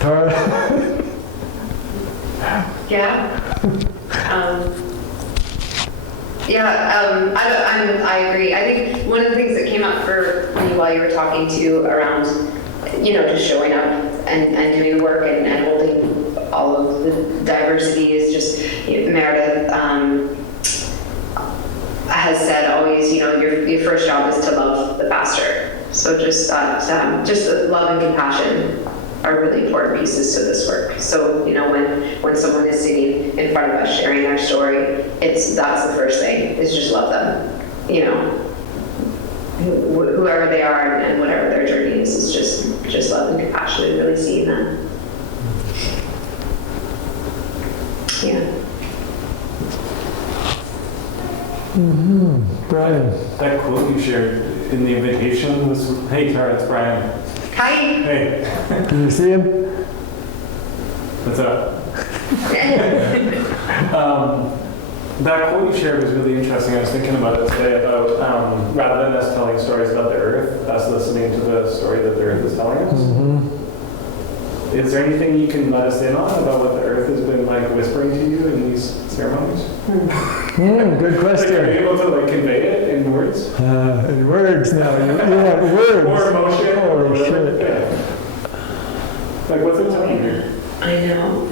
Tara? Yeah. I agree. I think one of the things that came up for me while you were talking to around, just showing up and doing the work and holding all of the diversity is just, Meredith has said always, your first job is to love the pastor. So just love and compassion are really important pieces to this work. So, when someone is sitting in front of us sharing their story, that's the first thing, is just love them. Whoever they are and whatever their journey is just love and compassion and really seeing them. Yeah. Mm-hmm. Brian. That quote you shared in the invitation was, "Hey Tara, it's Brian." Hi. Hey. Can you see him? What's up? That quote you shared was really interesting. I was thinking about it today about rather than us telling stories about the earth, us listening to the story that the earth is telling us. Mm-hmm. Is there anything you can let us in on about what the earth has been whispering to you in these ceremonies? Good question. Are you able to convey it in words? In words now. You want words. Or emotion. Holy shit. Like, what's it telling you? I know.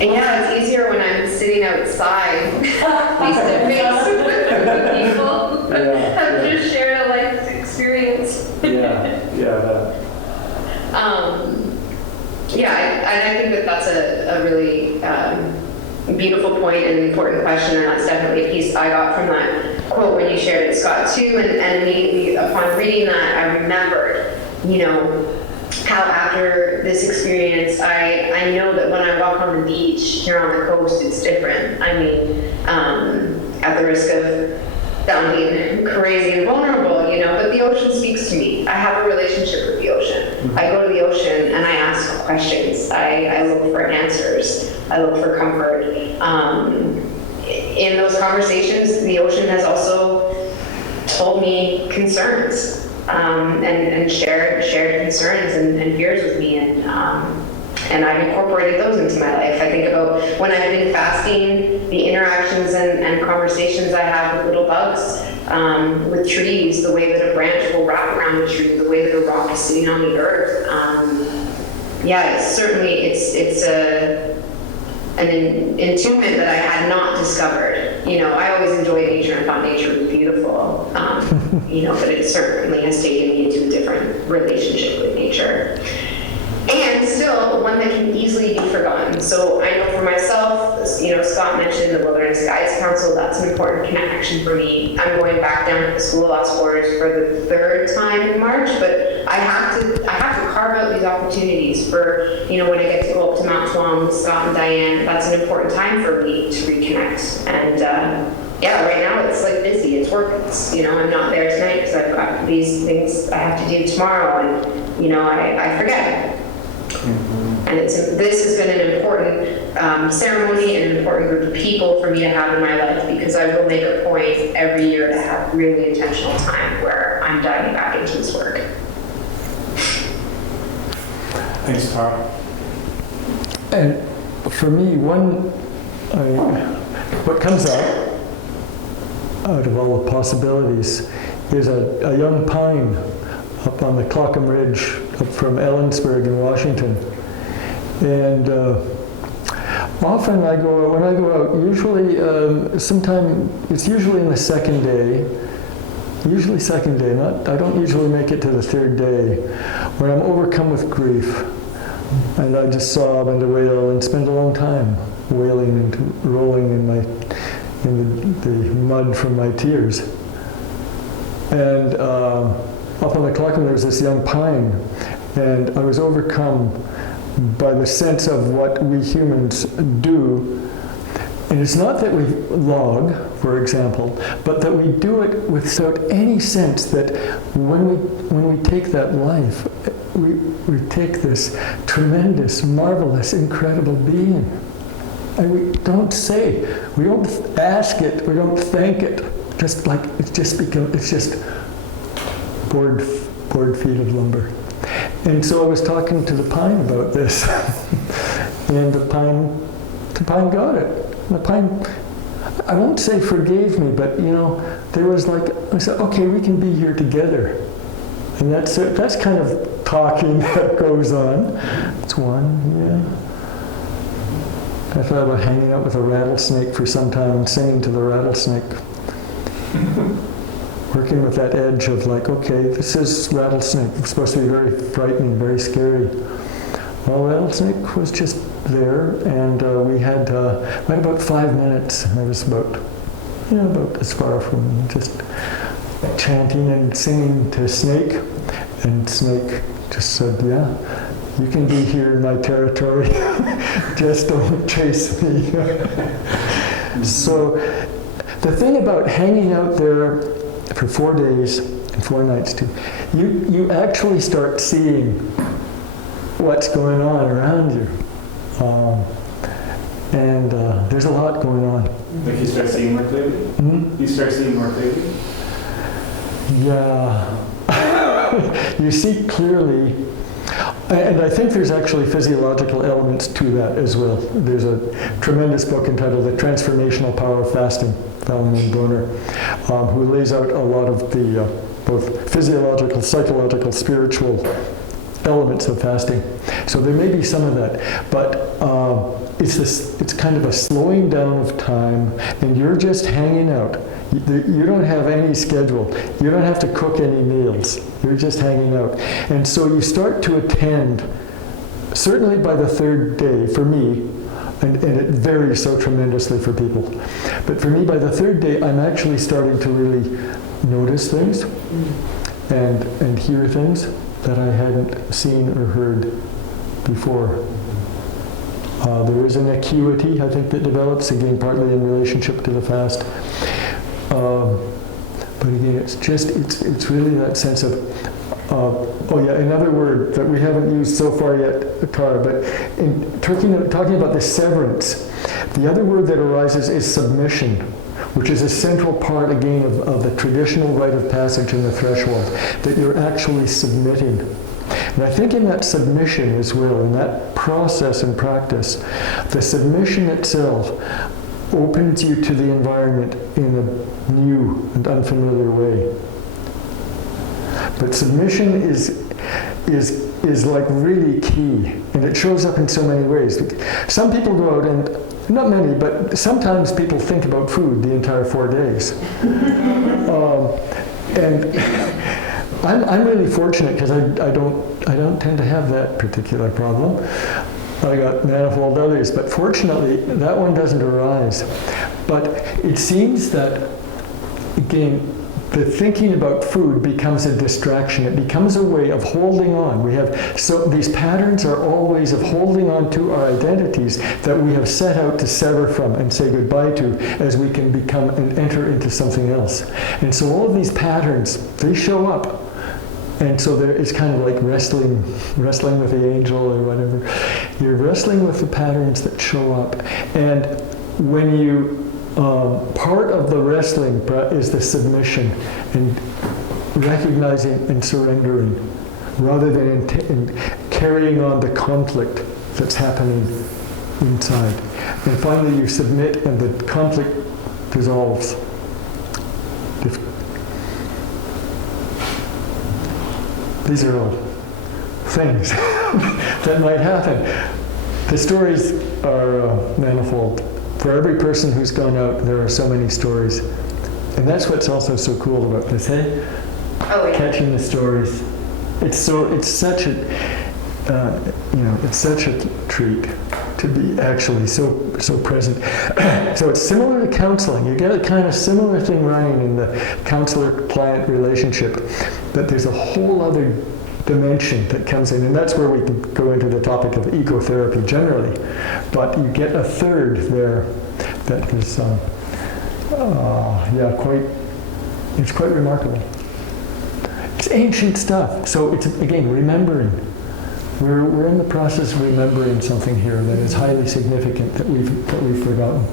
And yeah, it's easier when I'm sitting outside, face to face with people Yeah, have just shared a life experience. Yeah. I think that that's a really beautiful point and important question, and that's definitely a piece I got from that quote when you shared it, Scott, too. And immediately upon reading that, I remembered, how after this experience, I know that when I walk on the beach here on the coast, it's different. I mean, at the risk of sounding crazy and vulnerable, but the ocean speaks to me. I have a relationship with the ocean. I go to the ocean and I ask questions. I look for answers. I look for comfort. In those conversations, the ocean has also told me concerns. And shared concerns and fears with me, and I've incorporated those into my life. I think about when I've been fasting, the interactions and conversations I have with little bugs, with trees, the way that a branch will wrap around the tree, the way that a rock is sitting on the earth. It's an attunement that I had not discovered. I always enjoyed nature and thought nature was beautiful, but it certainly has taken me into a different relationship with nature. And still, one that can easily be forgotten. So I know for myself, Scott mentioned the Wilderness Guides Council. That's an important connection for me. I'm going back down to the School of Lost Borders for the third time in March, but I have to carve out these opportunities for, when I get to go up to Mount Tuam with Scott and Diane. That's an important time for me to reconnect. And right now it's like busy. It's work. I'm not there tonight because I've got these things I have to do tomorrow, and I forget. And this has been an important ceremony and an important group of people for me to have in my life, because I will make a point every year to have really intentional time where I'm diving back into this work. Thanks, Tara. And for me, what comes out of all the possibilities is a young pine up on the Clackamas Ridge up from Ellensburg in Washington. And often when I go out, usually it's usually in the second day, I don't usually make it to the third day, when I'm overcome with grief. And I just sob and wail and spend a long time wailing and rolling in the mud from my tears. And up on the Clackamas, there's this young pine, and I was overcome by the sense of what we humans do. And it's not that we log, for example, but that we do it without any sense that when we take that life, we take this tremendous, marvelous, incredible being. And we don't ask it, we don't thank it. Just like it's just board feet of lumber. And so I was talking to the pine about this, and the pine got it. The pine, I won't say forgave me, but there was I said, okay, we can be here together. And that's kind of talking that goes on. It's one, yeah. I thought about hanging out with a rattlesnake for some time and singing to the rattlesnake. Working with that edge of okay, this is rattlesnake. It's supposed to be very frightening, very scary. Well, rattlesnake was just there, and we had about 5 minutes. I was about as far from just chanting and singing to Snake, and Snake just said, "Yeah, you can be here in my territory. Just don't chase me." So the thing about hanging out there for 4 days and 4 nights too, you actually start seeing what's going on around you. And there's a lot going on. Like you start seeing more clearly? Mm-hmm. You start seeing more clearly? Yeah. You see clearly. And I think there's actually physiological elements to that as well. There's a tremendous book entitled The Transformational Power of Fasting, found in Brunner, who lays out a lot of the both physiological, psychological, spiritual elements of fasting. So there may be some of that, but it's kind of a slowing down of time, and you're just hanging out. You don't have any schedule. You don't have to cook any meals. You're just hanging out. And so you start to attend, certainly by the third day, for me, and it varies so tremendously for people, but for me, by the third day, I'm actually starting to really notice things and hear things that I hadn't seen or heard before. There is an acuity, I think, that develops, again, partly in relationship to the fast. But again, it's really that sense of, another word that we haven't used so far yet, Tara, but in talking about the severance, the other word that arises is submission, which is a central part, again, of the traditional rite of passage in the threshold, that you're actually submitting. And I think in that submission as well, in that process and practice, the submission itself opens you to the environment in a new and unfamiliar way. But submission is like really key, and it shows up in so many ways. Some people go out and, not many, but sometimes people think about food the entire 4 days. And I'm really fortunate because I don't tend to have that particular problem. I got manifold others, but fortunately that one doesn't arise. But it seems that, again, the thinking about food becomes a distraction. It becomes a way of holding on. These patterns are all ways of holding on to our identities that we have set out to sever from and say goodbye to as we can become and enter into something else. And so all of these patterns, they show up. And so it's kind of like wrestling with the angel or whatever. You're wrestling with the patterns that show up. And when you part of the wrestling is the submission and recognizing and surrendering rather than in carrying on the conflict that's happening inside. And finally you submit and the conflict dissolves. These are all things that might happen. The stories are manifold. For every person who's gone out, there are so many stories. And that's what's also so cool about this, hey? Oh, yeah. Catching the stories. It's such a treat to be actually so present. So it's similar to counseling. You get a kind of similar thing running in the counselor-client relationship, that there's a whole other dimension that comes in, and that's where we can go into the topic of ecotherapy generally. But you get a third there that is, it's quite remarkable. It's ancient stuff, so it's, again, remembering. We're in the process of remembering something here that is highly significant that we've forgotten.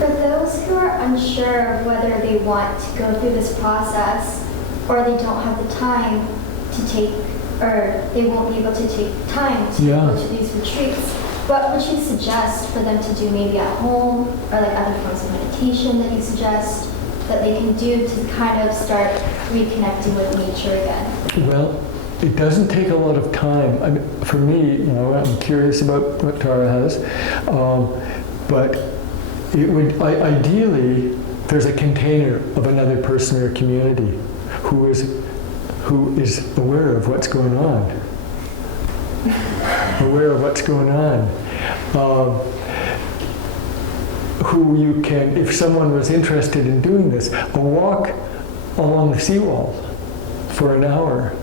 For those who are unsure of whether they want to go through this process, or they don't have the time to take, or they won't be able to take time to go to these retreats, what would you suggest for them to do maybe at home, or like other forms of meditation that you suggest that they can do to kind of start reconnecting with nature again? Well, it doesn't take a lot of time. I mean, for me, I'm curious about what Tara has, but it would ideally there's a container of another person or community who is aware of what's going on, who you can, if someone was interested in doing this, a walk along the seawall for an hour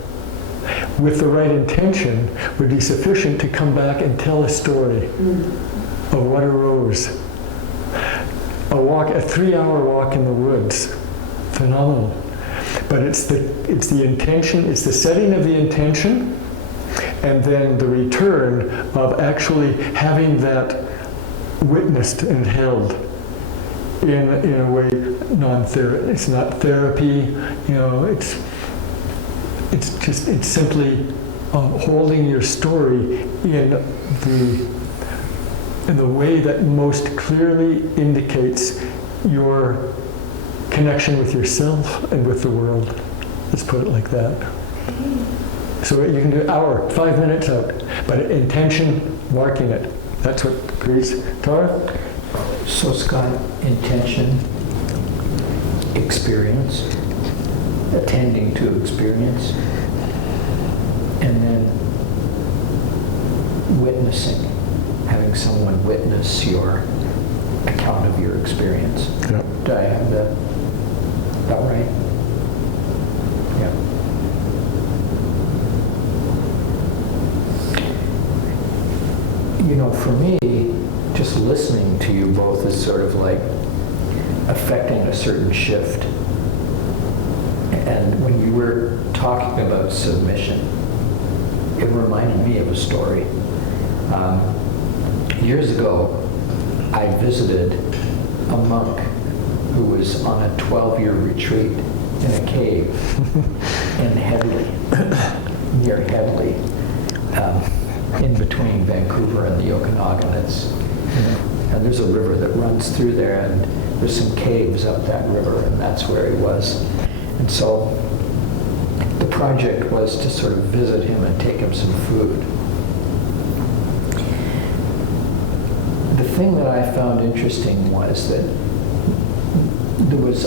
with the right intention would be sufficient to come back and tell a story of what arose. A 3-hour walk in the woods, phenomenal. But it's the intention, it's the setting of the intention, and then the return of actually having that witnessed and held in a way non-therapy. It's not therapy, it's simply holding your story in the way that most clearly indicates your connection with yourself and with the world. Let's put it like that. So you can do an hour, 5 minutes out, but intention, marking it. That's what agrees. Tara? So Scott, intention, experience, attending to experience, and then witnessing, having someone witness your account of your experience. Yep. Do I have that right? Yeah. You know, for me, just listening to you both is sort of like affecting a certain shift. And when you were talking about submission, it reminded me of a story. Years ago, I visited a monk who was on a 12-year retreat in a cave in Headley, near Headley, in between Vancouver and the Okanagan. And there's a river that runs through there, and there's some caves up that river, and that's where he was. And so the project was to sort of visit him and take him some food. The thing that I found interesting was that there was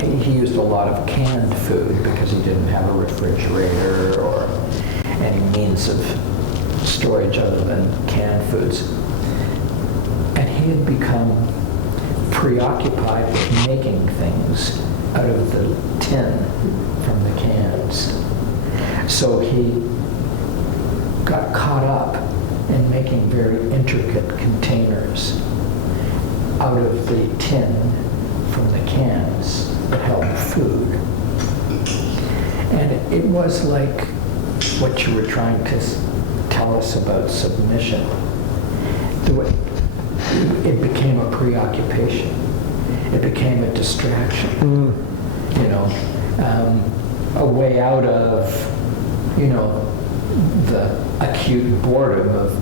he used a lot of canned food because he didn't have a refrigerator or any means of storage other than canned foods. And he had become preoccupied with making things out of the tin from the cans. So he got caught up in making very intricate containers out of the tin from the cans that held food. And it was like what you were trying to tell us about submission. It became a preoccupation. It became a distraction. You know, a way out of, you know, the acute boredom of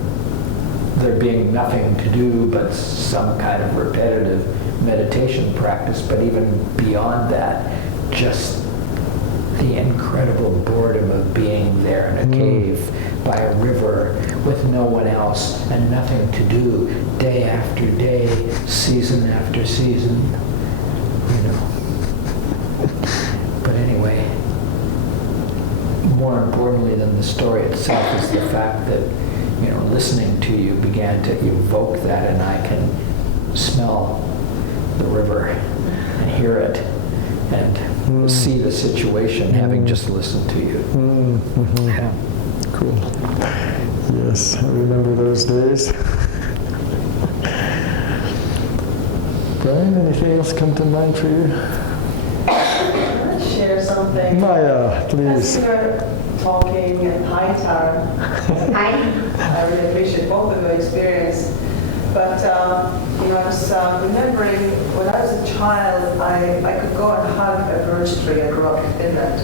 there being nothing to do but some kind of repetitive meditation practice, but even beyond that, just the incredible boredom of being there in a cave by a river with no one else and nothing to do, day after day, season after season, you know. But anyway, more importantly than the story itself is the fact that, you know, listening to you began to evoke that, and I can smell the river and hear it and see the situation having just listened to you. Yeah. Cool. Yes, I remember those days. Brian, anything else come to mind for you? Share something. Maya, As please. you were talking, and hi Tara. Hi. I really appreciate both of your experience. But you know, I was remembering when I was a child, I could go and hug a birch tree. I grew up in Finland.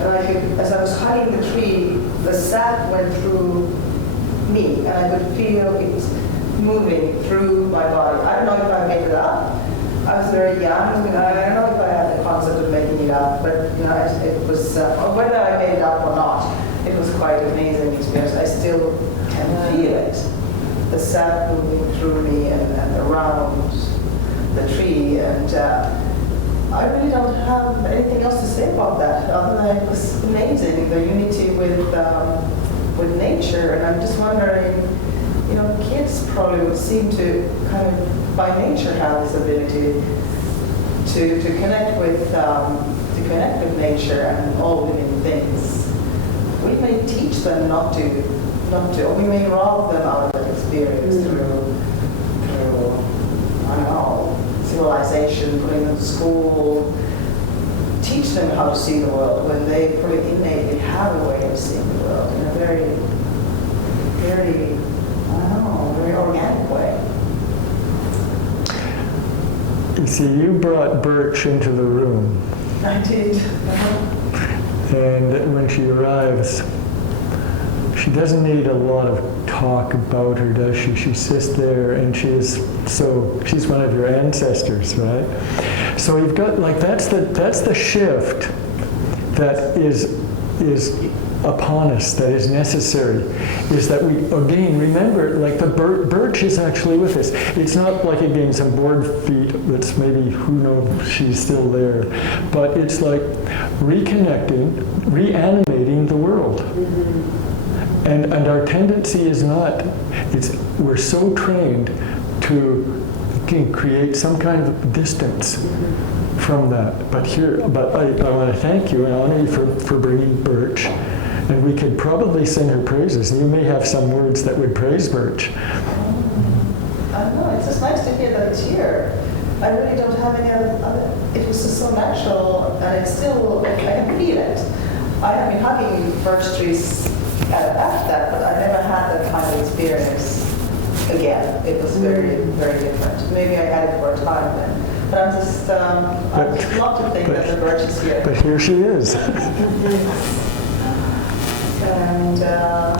And I could, as I was hugging the tree, the sap went through me, and I could feel it moving through my body. I don't know if I made it up. I was very young. I don't know if I had the concept of making it up, but you know, it was, or whether I made it up or not, it was quite an amazing experience. I still can feel it, the sap moving through me and around the tree. And I really don't have anything else to say about that, other than it was amazing, the unity with nature. And I'm just wondering, you know, kids probably would seem to kind of by nature have this ability to connect with nature and all living things. We may teach them not to, or we may rob them out of that experience through I don't know, civilization, putting them to school, teach them how to see the world when they probably innately have a way of seeing the world in a very, very, I don't know, very organic way. You see, you brought Birch into the room. I did. And when she arrives, she doesn't need a lot of talk about her, does she? She's just there, and she's one of your ancestors, right? So you've got, like, that's the shift that is upon us, that is necessary, is that we, again, remember, like, the birch is actually with us. It's not like, again, some board feet that's maybe, who knows, she's still there. But it's like reconnecting, reanimating the world. And our tendency is not, we're so trained to, again, create some kind of distance from that. But I want to thank you and honor you for bringing birch. And we could probably sing her praises. You may have some words that would praise birch. I don't know, it's just nice to hear that it's here. I really don't have any other, it was just so natural, and it's still, I can feel it. I have been hugging birch trees after that, but I never had that kind of experience again. It was very, very different. Maybe I had it for a time then. But I just love to think that the birch is here. But here she is. And yeah,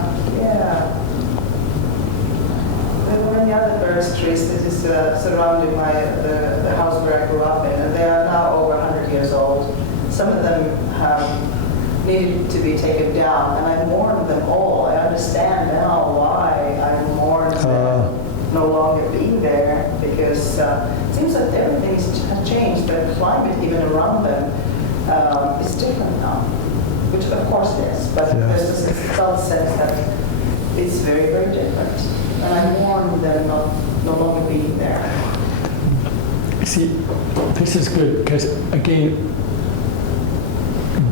there were many other birch trees that is surrounding the house where I grew up in, and they are now over 100 years old. Some of them have needed to be taken down, and I mourn them all. I understand now why I mourn them no longer being there, because it seems that everything has changed. The climate even around them is different now. Which of course it is, but there's this felt sense that it's very, very different. And I mourn them no longer being there. See, this is good, because again,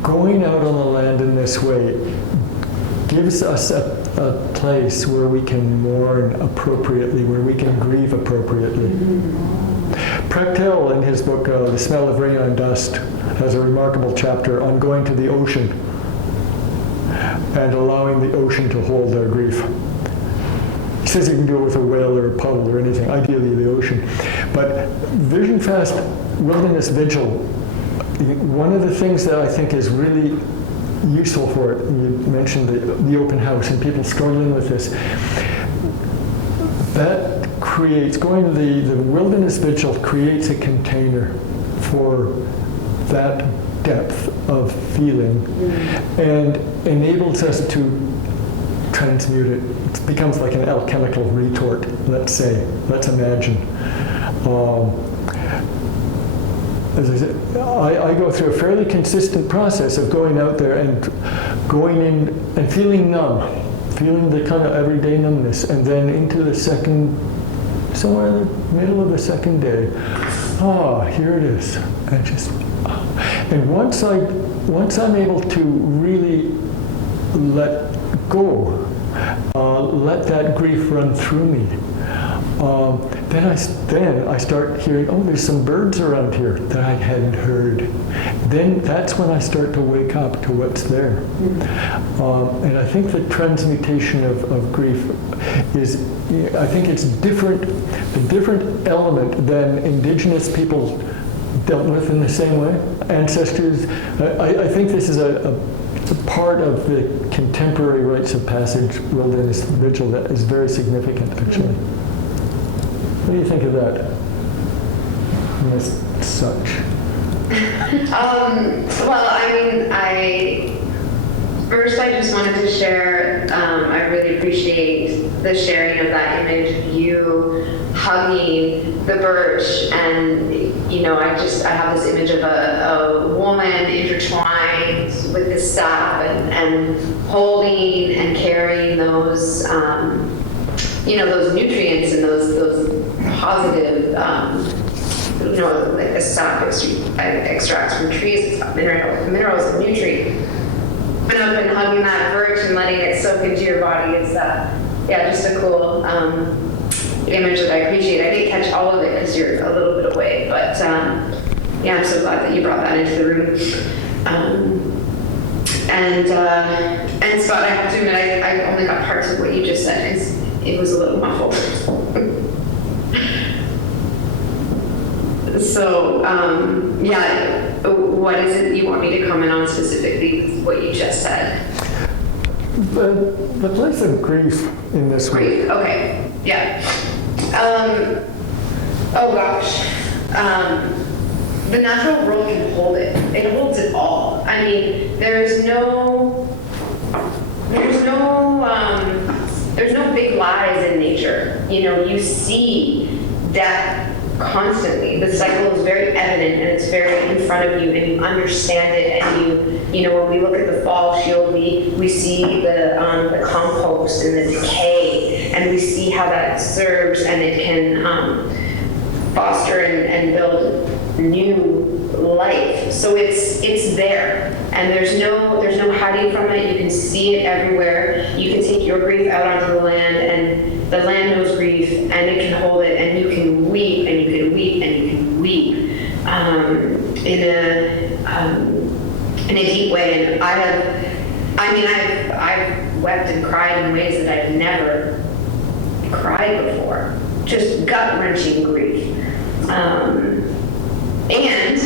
going out on the land in this way gives us a place where we can mourn appropriately, where we can grieve appropriately. Prechtel, in his book, The Smell of Rain on Dust, has a remarkable chapter on going to the ocean and allowing the ocean to hold their grief. He says you can do it with a whale or a puddle or anything, ideally the ocean. But Vision Fast Wilderness Vigil, one of the things that I think is really useful for it, you mentioned the open house and people struggling with this, that creates, going to the Wilderness Vigil creates a container for that depth of feeling and enables us to transmute it. It becomes like an alchemical retort, let's say. Let's imagine. As I said, I go through a fairly consistent process of going out there and going in and feeling numb, feeling the kind of everyday numbness, and then into the second, somewhere in the middle of the second day, here it is. And just, and once I'm able to really let go, let that grief run through me, then I start hearing, there's some birds around here that I hadn't heard. Then that's when I start to wake up to what's there. And I think the transmutation of grief is, I think it's a different element than indigenous people dealt with in the same way. Ancestors, I think this is a part of the contemporary rites of passage wilderness vigil that is very significant, actually. What do you think of that, Miss Such? Well, I mean, first I just wanted to share, I really appreciate the sharing of that image of you hugging the birch, and I have this image of a woman intertwined with the staff and holding and carrying those, those nutrients and those positive, like the sap extracts from trees. It's got minerals and nutrients. And I've been hugging that birch and letting it soak into your body. It's just a cool image that I appreciate. I didn't catch all of it because you're a little bit away, but I'm so glad that you brought that into the room. And Scott, I have to admit, I only got parts of what you just said because it was a little muffled. So, what is it you want me to comment on specifically with what you just said? The place of grief in this work. Grief, okay, yeah. Oh gosh. The natural world can hold it. It holds it all. I mean, there's no big lies in nature. You know, you see death constantly. The cycle is very evident and it's very in front of you, and you understand it. And you know, when we look at the fall shield, we see the compost and the decay, and we see how that serves, and it can foster and build new life. So it's there, and there's no hiding from it. You can see it everywhere. You can take your grief out onto the land, and the land knows grief, and it can hold it, and you can weep, and you can weep, and you can weep in a deep way. And I've wept and cried in ways that I've never cried before. Just gut-wrenching grief. And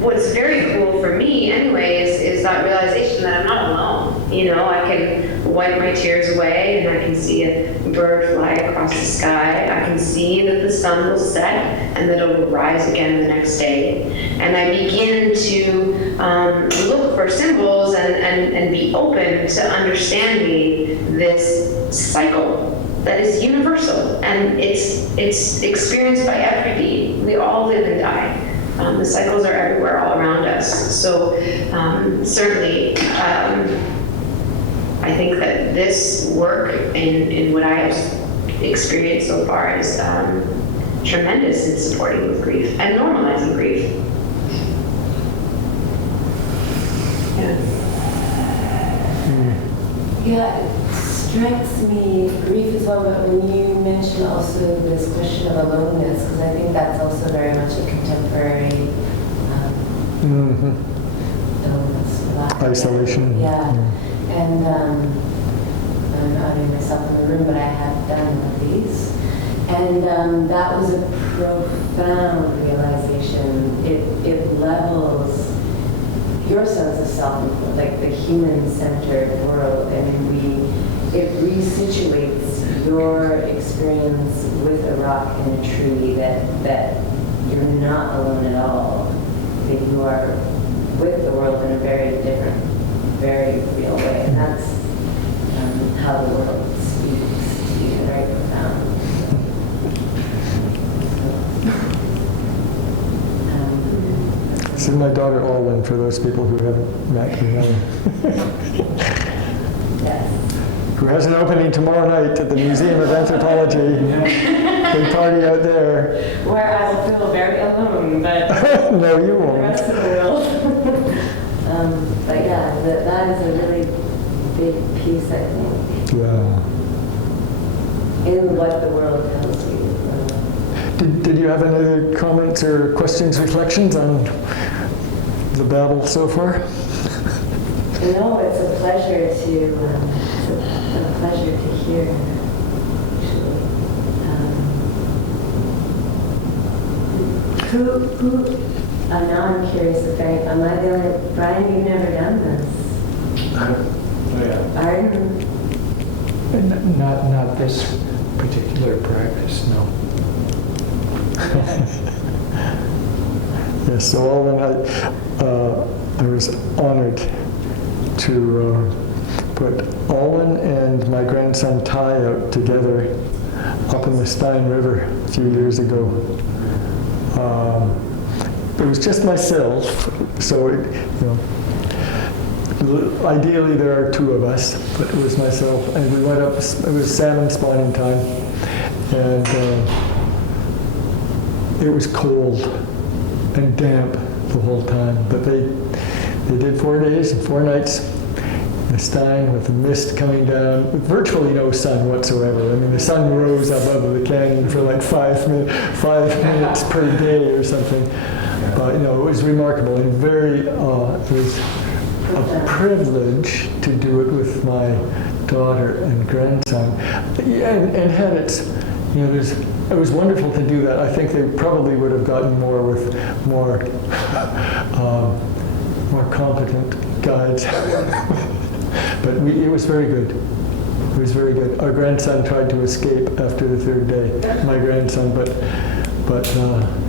what's very cool for me anyway is that realization that I'm not alone. You know, I can wipe my tears away, and I can see a bird fly across the sky. I can see that the sun will set and that it will rise again the next day. And I begin to look for symbols and be open to understanding this cycle that is universal, and it's experienced by every being. We all live and die. The cycles are everywhere, all around us. So certainly, I think that this work in what I have experienced so far is tremendous in supporting with grief and normalizing grief. Yeah, it strikes me, grief as well, but when you mention also this question of aloneness, because I think that's also very much a contemporary illness. Isolation. Yeah. And I'm not in myself in the room, but I have done one of these. And that was a profound realization. It levels your sense of self, like the human-centered world. I mean, it resituates your experience with a rock and a tree, that you're not alone at all, that you are with the world in a very different, very real way. And that's how the world speaks to you, very profound. This is my daughter Alwyn, for those people who haven't met her. Yes. Who has an opening tomorrow night at the Museum of Anthropology. Big party out there. Where I will feel very alone, but No, you the won't. rest of the world. But yeah, that is a really big piece, I think, Yeah. in what the world tells you. Did you have any other comments or questions, reflections on the babble so far? No, it's a pleasure to hear. Actually, who? Now I'm curious. Am I the only? Brian, you've never done this. Oh, yeah. Arden? Not this particular practice, no. Yes, so Alwyn, I was honored to put Alwyn and my grandson Ty out together up in the Stein River a few years ago. It was just myself, so ideally there are two of us, but it was myself, and we went up. It was salmon spawning time, and it was cold and damp the whole time, but they did 4 days and 4 nights in the Stein with the mist coming down, with virtually no sun whatsoever. I mean, the sun rose above the canyon for like 5 minutes per day or something. But it was remarkable and very. It was a privilege to do it with my daughter and grandson. Yeah, and had its, it was wonderful to do that. I think they probably would have gotten more with more competent guides. But it was very good. It was very good. Our grandson tried to escape after the third day, my grandson, but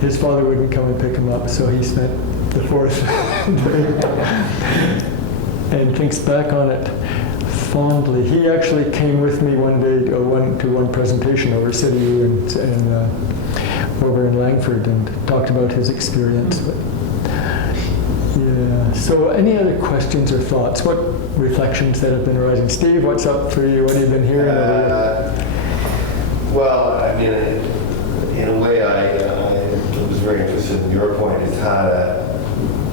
his father wouldn't come and pick him up, so he spent the fourth day and thinks back on it fondly. He actually came with me one day to one presentation over City U and over in Langford and talked about his experience. But, yeah. So any other questions or thoughts? What reflections that have been arising? Steve, what's up for you? What have you been hearing over Well, I mean, in a way, I was very interested in your point is how to,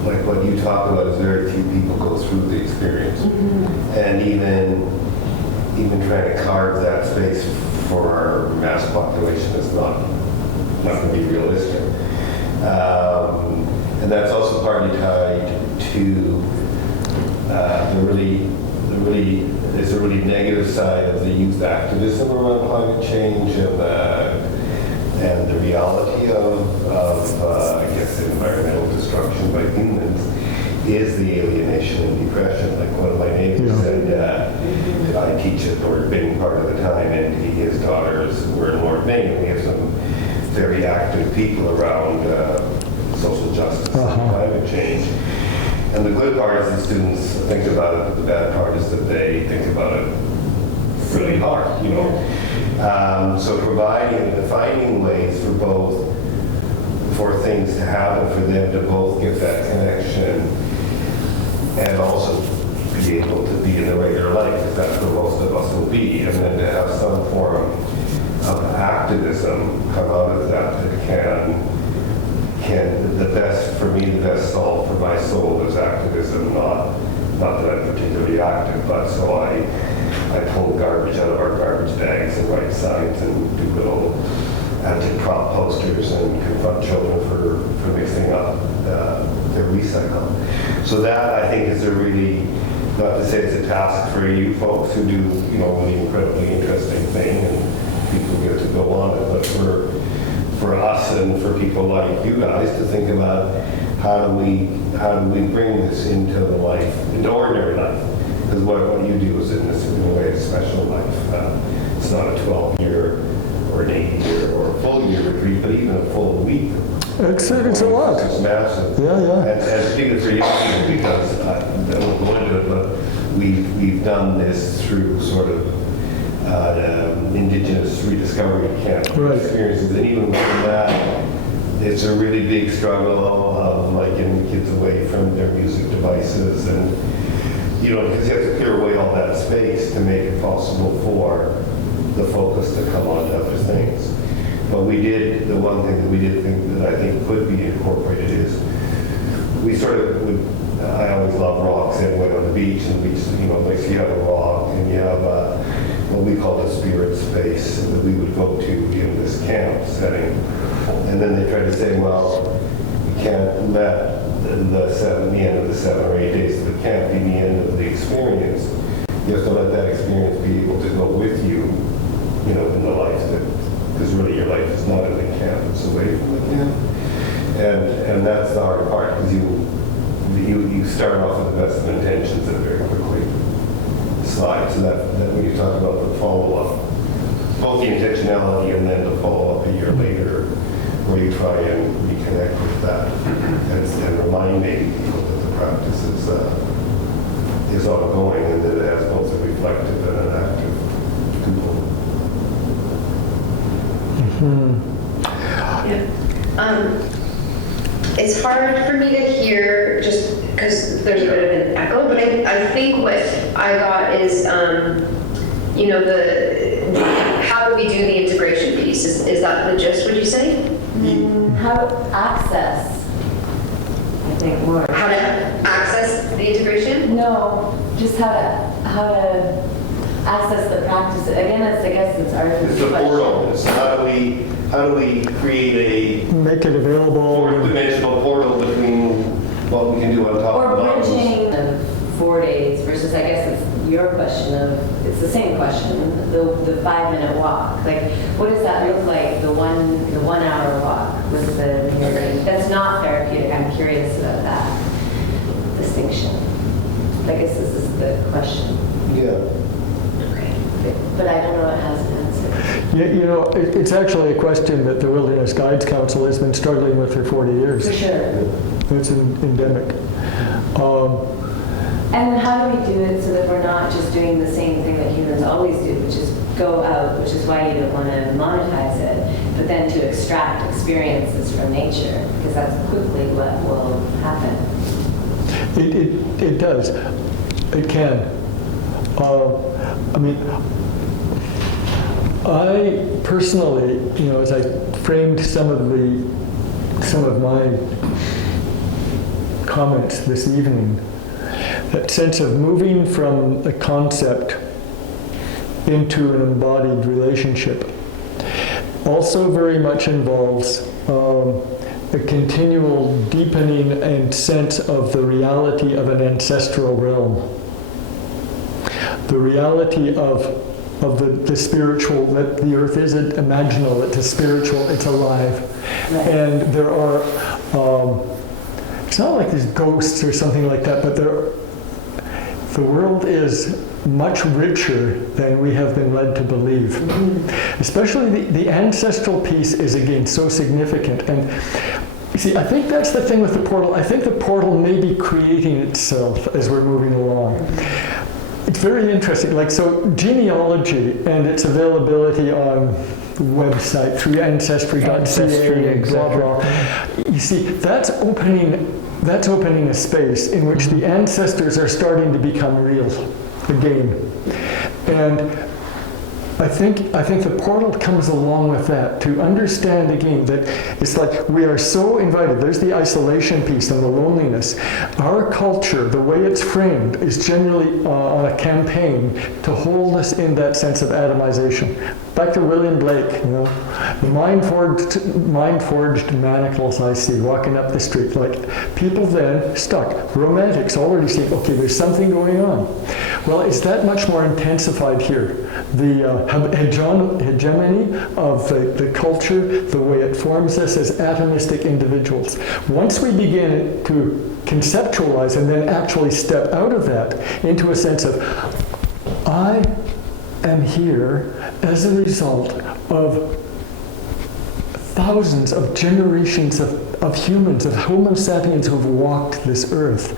like what you talk about is very few people go through the experience. And even trying to carve that space for our mass population is not going to be realistic. And that's also partly tied to there's a really negative side of the youth activism around climate change and the reality of I guess environmental destruction by humans is the alienation and depression. Like one of my neighbors said, I teach at North Main part of the time, and his daughters were in North Main, and we have some very active people around social justice and climate change. And the good part is the students think about it, but the bad part is that they think about it really hard, you know. So finding ways for things to happen, for them to both get that connection and also be able to be in the regular life, because that's where most of us will be, and then to have some form of activism come out of that the best solve for my soul is activism, not that I'm particularly active, but so I pull garbage out of our garbage bags and write signs and do little anti-prop posters and confront children for mixing up their recycle. So that, I think, is a really, not to say it's a task for you folks who do, you know, really incredibly interesting thing and people get to go on it, but for us and for people like you guys to think about how do we bring this into ordinary life? Because what you do is in a way a special life. It's not a 12-year or an 8-year or a full year retreat, but even a full week. It's a lot. It's massive. Yeah. And particularly for young people, because I won't go into it, but we've done this through sort of indigenous rediscovery camp experiences, and even from that, it's a really big struggle of like getting kids away from their music devices, and you know, because you have to clear away all that space to make it possible for the focus to come on to other things. But the one thing that we did think that I think could be incorporated is we sort of would. I always love rocks anyway on the beach, and the beach, you know, like you have a rock and you have what we call the spirit space that we would go to in this camp setting. And then they tried to say, well, you can't let the end of the 7 or 8 days of the camp be the end of the experience. You have to let that experience be able to go with you, you know, in the life because really your life is not in the camp, it's away from the camp. And that's the hard part, because you start off with the best of intentions and very quickly slide. So that when you talk about the follow-up, both the intentionality and then the follow-up a year later, where you try and reconnect with that and reminding people that the practice is ongoing and that it has both a reflective and an active component. It's hard for me to hear just because there's a bit of an echo, but I think what I got is, you know, how do we do the integration piece? Is that the gist, would you say? How to access, I think, more. How to access the integration? No, just how to access the practice. Again, I guess it's our It's the portal. It's how do we create Make it available. a 4-dimensional portal between what we can do on top or of mountains? bridging of 4 days versus, I guess it's your question of, it's the same question, the 5-minute walk. Like, what does that look like, the 1 hour walk with the mirroring? That's not therapeutic. I'm curious about that distinction. I guess this is the question. Yeah. But I don't know it has an answer. It's actually a question that the Wilderness Guides Council has been struggling with for 40 years. For sure. It's endemic. And then how do we do it so that we're not just doing the same thing that humans always do, which is go out, which is why you don't want to monetize it, but then to extract experiences from nature, because that's quickly what will happen. It does. It can. I personally, as I framed some of my comments this evening, that sense of moving from a concept into an embodied relationship also very much involves a continual deepening and sense of the reality of an ancestral realm. The reality of the spiritual, that the earth isn't imaginal, it's a spiritual, it's alive. Right. And there are, it's not like there's ghosts or something like that, but the world is much richer than we have been led to believe. Mm-hmm. Especially the ancestral piece is, again, so significant. And you see, I think that's the thing with the portal. I think the portal may be creating itself as we're moving along. It's very interesting. So genealogy and its availability on website through ancestry.ca and blah, blah. You see, that's opening a space in which the ancestors are starting to become real again. And I think the portal comes along with that, to understand again that it's like we are so invited. There's the isolation piece and the loneliness. Our culture, the way it's framed, is generally on a campaign to hold us in that sense of atomization. Back to William Blake, the mind-forged manacles I see walking up the street. People then stuck. Romantics already saying, okay, there's something going on. Well, it's that much more intensified here. The hegemony of the culture, the way it forms us as atomistic individuals. Once we begin to conceptualize and then actually step out of that into a sense of, I am here as a result of thousands of generations of humans, of Homo sapiens who've walked this earth.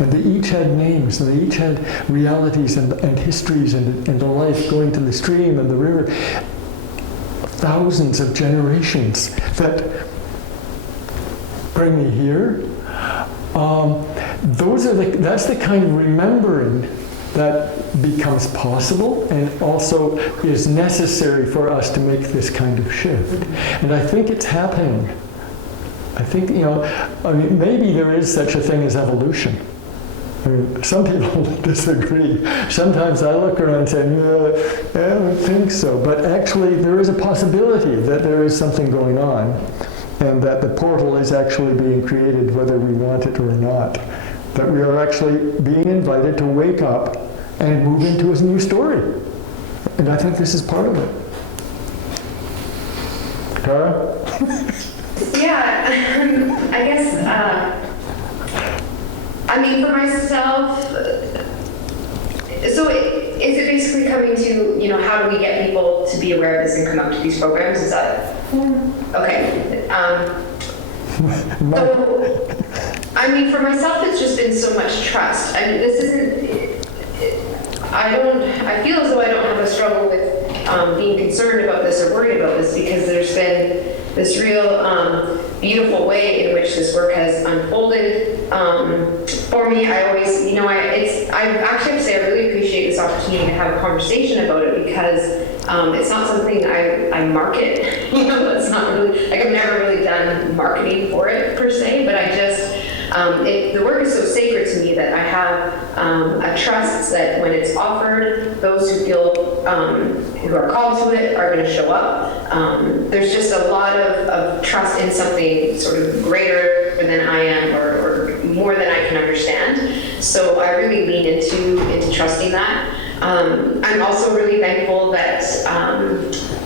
And they each had names, and they each had realities and histories and a life going to the stream and the river. Thousands of generations that bring me here. That's the kind of remembering that becomes possible and also is necessary for us to make this kind of shift. And I think it's happening. I think, maybe there is such a thing as evolution. Some people disagree. Sometimes I look around and say, I don't think so. But actually, there is a possibility that there is something going on and that the portal is actually being created whether we want it or not. That we are actually being invited to wake up and move into a new story. And I think this is part of it. Tara? Yeah, I guess, for myself, so is it basically coming to, how do we get people to be aware of this and come up to these programs? Is that? Okay. So, for myself, it's just been so much trust. This isn't, I feel as though I don't have a struggle with being concerned about this or worried about this, because there's been this real beautiful way in which this work has unfolded for me. I always, I actually have to say I really appreciate this opportunity to have a conversation about it, because it's not something I market. It's not really, I've never really done marketing for it per se, but I just, the work is so sacred to me that I have a trust that when it's offered, those who feel, who are called to it are going to show up. There's just a lot of trust in something sort of greater than I am, or more than I can understand. So I really lean into trusting that. I'm also really thankful that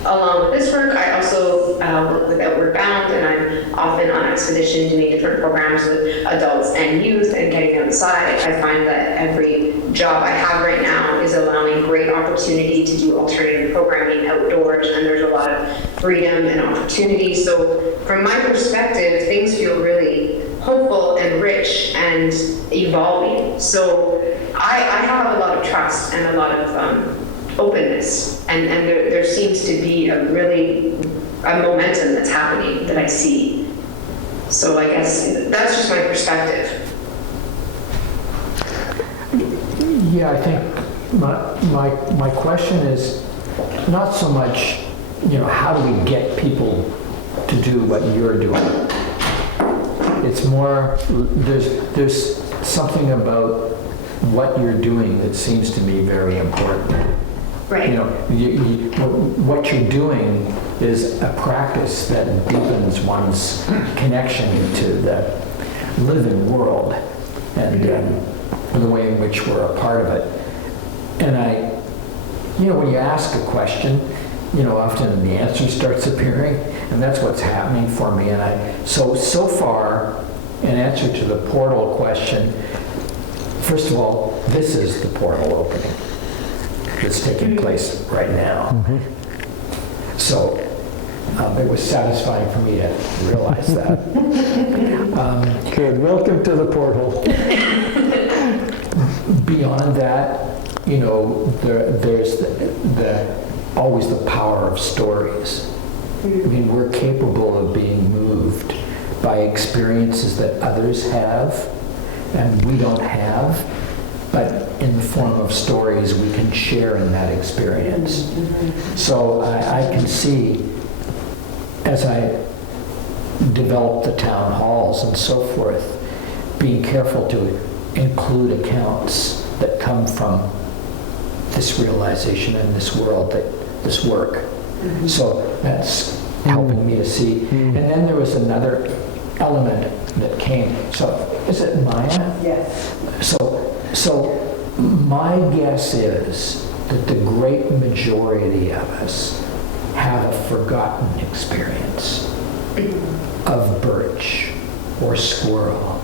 along with this work, I also work with Outward Bound, and I'm often on expedition doing different programs with adults and youth and getting outside. I find that every job I have right now is allowing great opportunity to do alternative programming outdoors, and there's a lot of freedom and opportunity. So from my perspective, things feel really hopeful and rich and evolving. So I have a lot of trust and a lot of openness, and there seems to be a momentum that's happening that I see. So I guess that's just my perspective. Yeah, I think my question is not so much, how do we get people to do what you're doing? It's more, there's something about what you're doing that seems to me very important. Right. What you're doing is a practice that deepens one's connection to the living world and the way in which we're a part of it. And when you ask a question, often the answer starts appearing, and that's what's happening for me. And so far, in answer to the portal question, first of all, this is the portal opening. It's taking place right now. Mm-hmm. So it was satisfying for me to realize that. Good. Welcome to the portal. Beyond that, there's always the power of stories. I mean, we're capable of being moved by experiences that others have and we don't have, but in the form of stories we can share in that experience. So I can see, as I develop the town halls and so forth, being careful to include accounts that come from this realization in this world, this work. So that's helping me to see. And then there was another element that came. So is it Maya? Yes. So my guess is that the great majority of us have a forgotten experience of birch or squirrel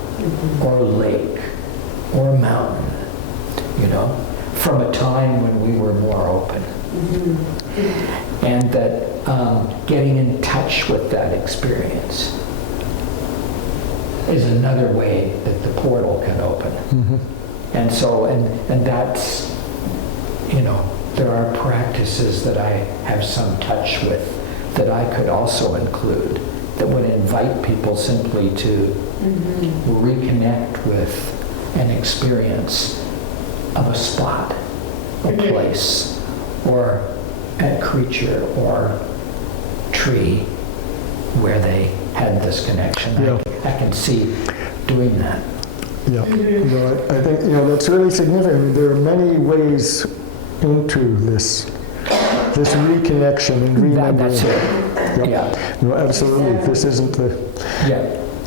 or lake or mountain, from a time when we were more open. And that getting in touch with that experience is another way that the portal can open. And so, and that's, there are practices that I have some touch with that I could also include that would invite people simply to reconnect with an experience of a spot, a place, or a creature or tree where they had this connection. Yeah. I can see doing that. Yeah, I think that's really significant. There are many ways into this reconnection and remembering. That's it. Yep. Yeah. No, absolutely. This isn't the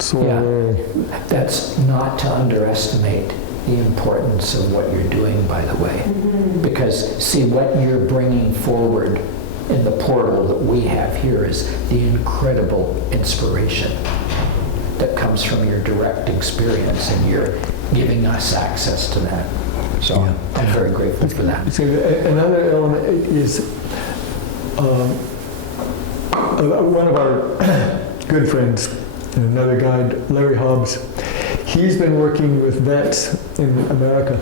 sort of way. That's not to underestimate the importance of what you're doing, by the way. Because, see, what you're bringing forward in the portal that we have here is the incredible inspiration that comes from your direct experience, and you're giving us access to that. So I'm very grateful for that. So another element is one of our good friends, another guide, Larry Hobbs. He's been working with vets in America,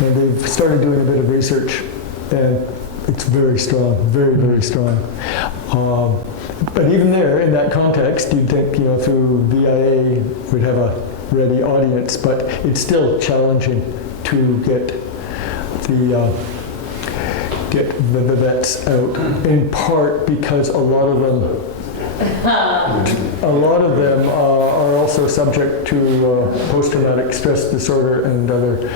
and they've started doing a bit of research, and it's very strong, very, very strong. But even there, in that context, you'd think, through VIA would have a ready audience, but it's still challenging to get the vets out, in part because a lot of them are also subject to post-traumatic stress disorder and other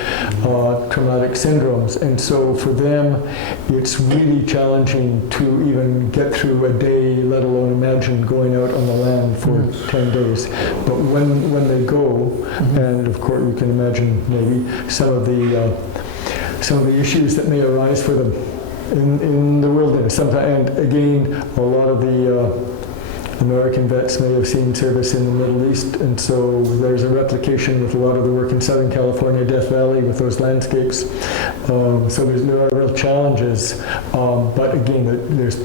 traumatic syndromes. And so for them, it's really challenging to even get through a day, let alone imagine going out on the land for 10 days. But when they go, and of course you can imagine maybe some of the some of the issues that may arise for them in the wilderness. And again, a lot of the American vets may have seen service in the Middle East, and so there's a replication with a lot of the work in Southern California, Death Valley, with those landscapes. So there are real challenges, but again, there's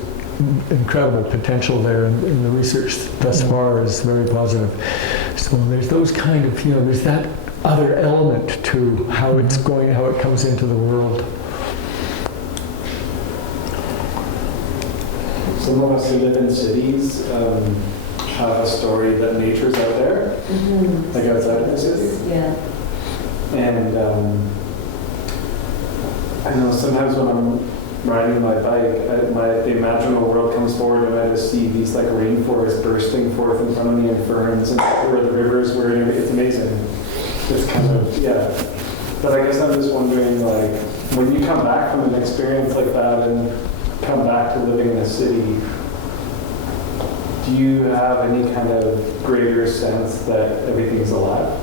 incredible potential there, and the research thus far is very positive. So there's those kind of, there's that other element to how it's going, how it comes into the world. Some of us who live in cities have a story that nature's out there, like outside of the city. Yeah. And I know sometimes when I'm riding my bike, the imaginal world comes forward and I just see these like rainforests bursting forth in front of me and ferns and where the rivers were. It's amazing. It's kind of, yeah. But I guess I'm just wondering, like, when you come back from an experience like that and come back to living in a city, do you have any kind of greater sense that everything's alive?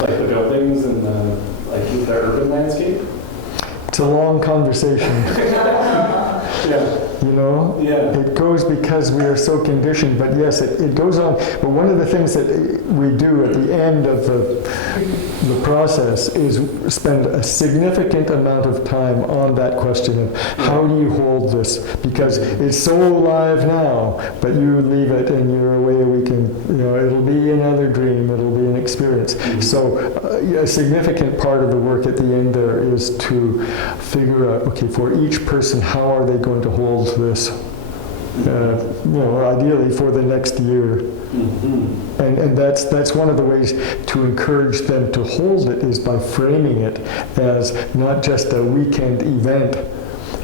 Like the buildings and the urban landscape? It's a long conversation. Yeah. Yeah. It goes because we are so conditioned, but yes, it goes on. But one of the things that we do at the end of the process is spend a significant amount of time on that question of how do you hold this? Because it's so alive now, but you leave it and you're away a weekend. It'll be another dream, it'll be an experience. So a significant part of the work at the end there is to figure out, okay, for each person, how are they going to hold this? Ideally for the next year. And that's one of the ways to encourage them to hold it is by framing it as not just a weekend event,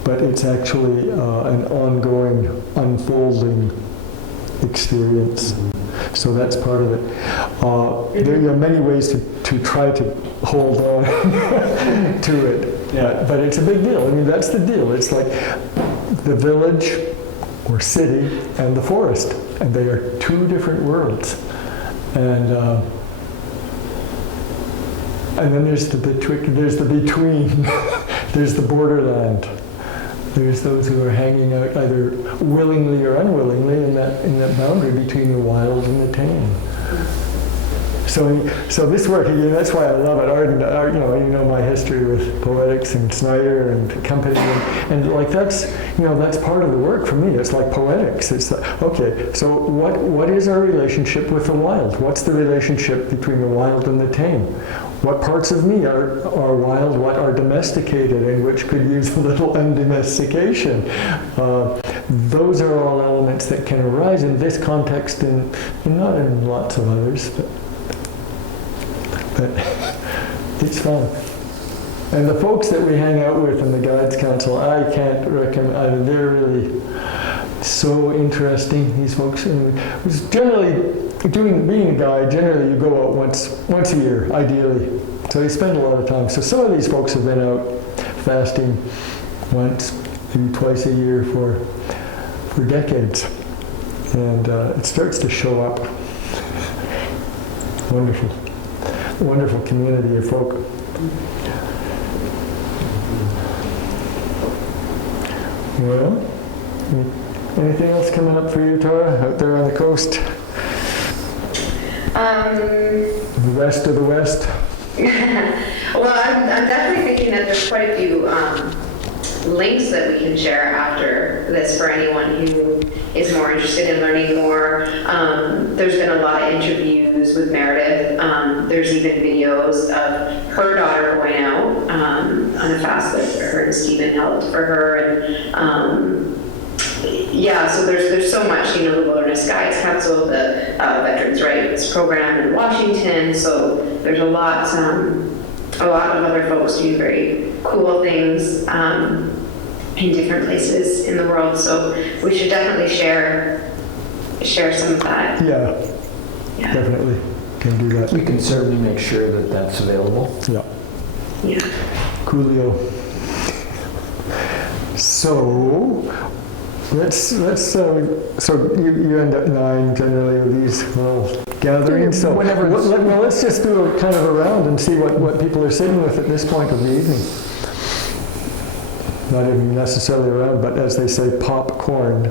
but it's actually an ongoing, unfolding experience. So that's part of it. There are many ways to try to hold on to it. Yeah. But it's a big deal. I mean, that's the deal. It's like the village or city and the forest, and they are two different worlds. And then there's the between, there's the borderland. There's those who are hanging out either willingly or unwillingly in that boundary between the wild and the tame. So this work, again, that's why I love it. Art, my history with poetics and Snyder and company, and like that's part of the work for me. It's like poetics. It's like, okay, so what is our relationship with the wild? What's the relationship between the wild and the tame? What parts of me are wild? What are domesticated, and which could use a little undomestication? Those are all elements that can arise in this context, and not in lots of others. But it's fun. And the folks that we hang out with in the Guides Council, I can't recommend, they're really so interesting, these folks. And generally, being a guide, generally you go out once a year, ideally. So you spend a lot of time. So some of these folks have been out fasting once, maybe twice a year for decades. And it starts to show up. Wonderful. Wonderful community of folk. Well, anything else coming up for you, Tara, out there on the coast? The rest of the West? Well, I'm definitely thinking that there's quite a few links that we can share after this for anyone who is more interested in learning more. There's been a lot of interviews with Meredith. There's even videos of her daughter going out on a fast that her and Stephen held for her. And so there's so much, the Wilderness Guides Council, the Veterans Rights Program in Washington. So there's a lot of other folks doing very cool things in different places in the world. So we should definitely share some of that. Yeah. Definitely can do that. We can certainly make sure that that's available. Yeah. Coolio. So so you end up 9 generally with these little gatherings. So whenever let's just do a kind of a round and see what people are sitting with at this point of the evening. not even necessarily around, but as they say, popcorn.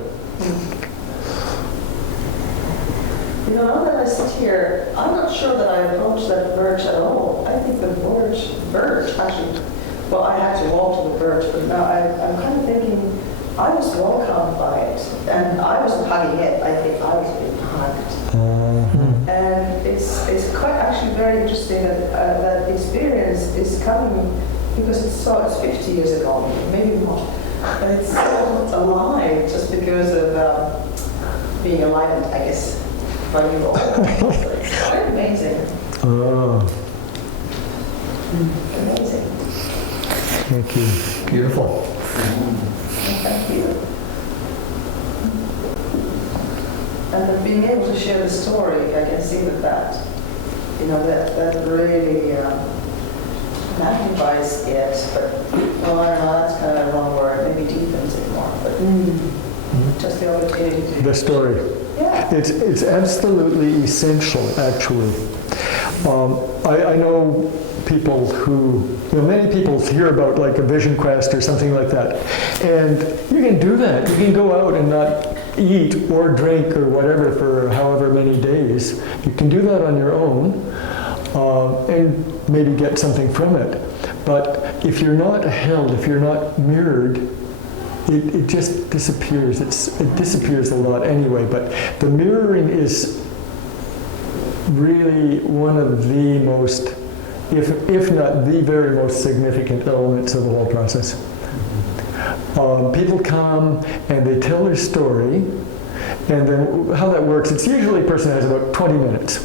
You know, now that I sit here, I'm not sure that I approach that birch at all. I think the birch actually, well, I had to walk to the birch, but now I'm kind of thinking, I was welcomed by it, and I wasn't hugging it. I think I was being hugged. And it's quite actually very interesting that that experience is coming because it's 50 years ago, maybe more, but it's so alive just because of being alive, I guess, by you all. It's quite amazing. Amazing. Thank you. Beautiful. Thank you. And then being able to share the story, I can see that that really magnifies it, but well, I don't know, that's kind of a wrong word, maybe deepens it more, but just the opportunity to... The story. Yeah. It's absolutely essential, actually. I know people who, many people hear about like a vision quest or something like that, and you can do that. You can go out and not eat or drink or whatever for however many days. You can do that on your own and maybe get something from it. But if you're not held, if you're not mirrored, it just disappears. It disappears a lot anyway, but the mirroring is really one of the most, if not the very most significant elements of the whole process. People come and they tell their story, and then how that works, it's usually a person has about 20 minutes.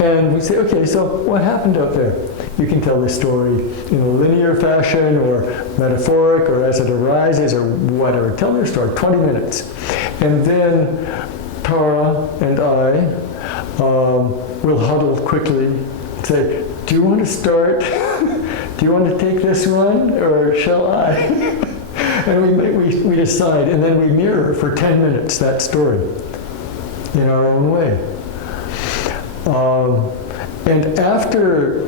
And we say, okay, so what happened out there? You can tell the story in a linear fashion or metaphoric or as it arises or whatever. Tell their story, 20 minutes. And then Tara and I will huddle quickly and say, do you want to start? Do you want to take this one or shall I? And we decide, and then we mirror for 10 minutes that story in our own way. And after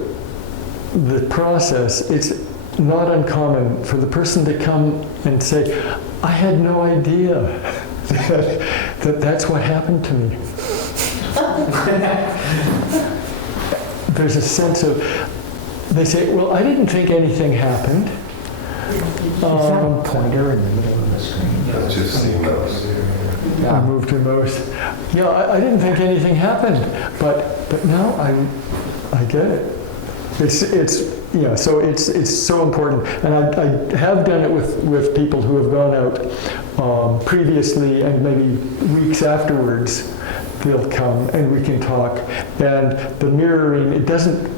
the process, it's not uncommon for the person to come and say, I had no idea that's what happened to me. There's a sense of, they say, well, I didn't think anything happened. Is that a pointer in the middle of the screen? That's just see mouse. I moved your mouse. Yeah, I didn't think anything happened, but now I get it. So it's so important, and I have done it with people who have gone out previously, and maybe weeks afterwards they'll come and we can talk. And the mirroring, it doesn't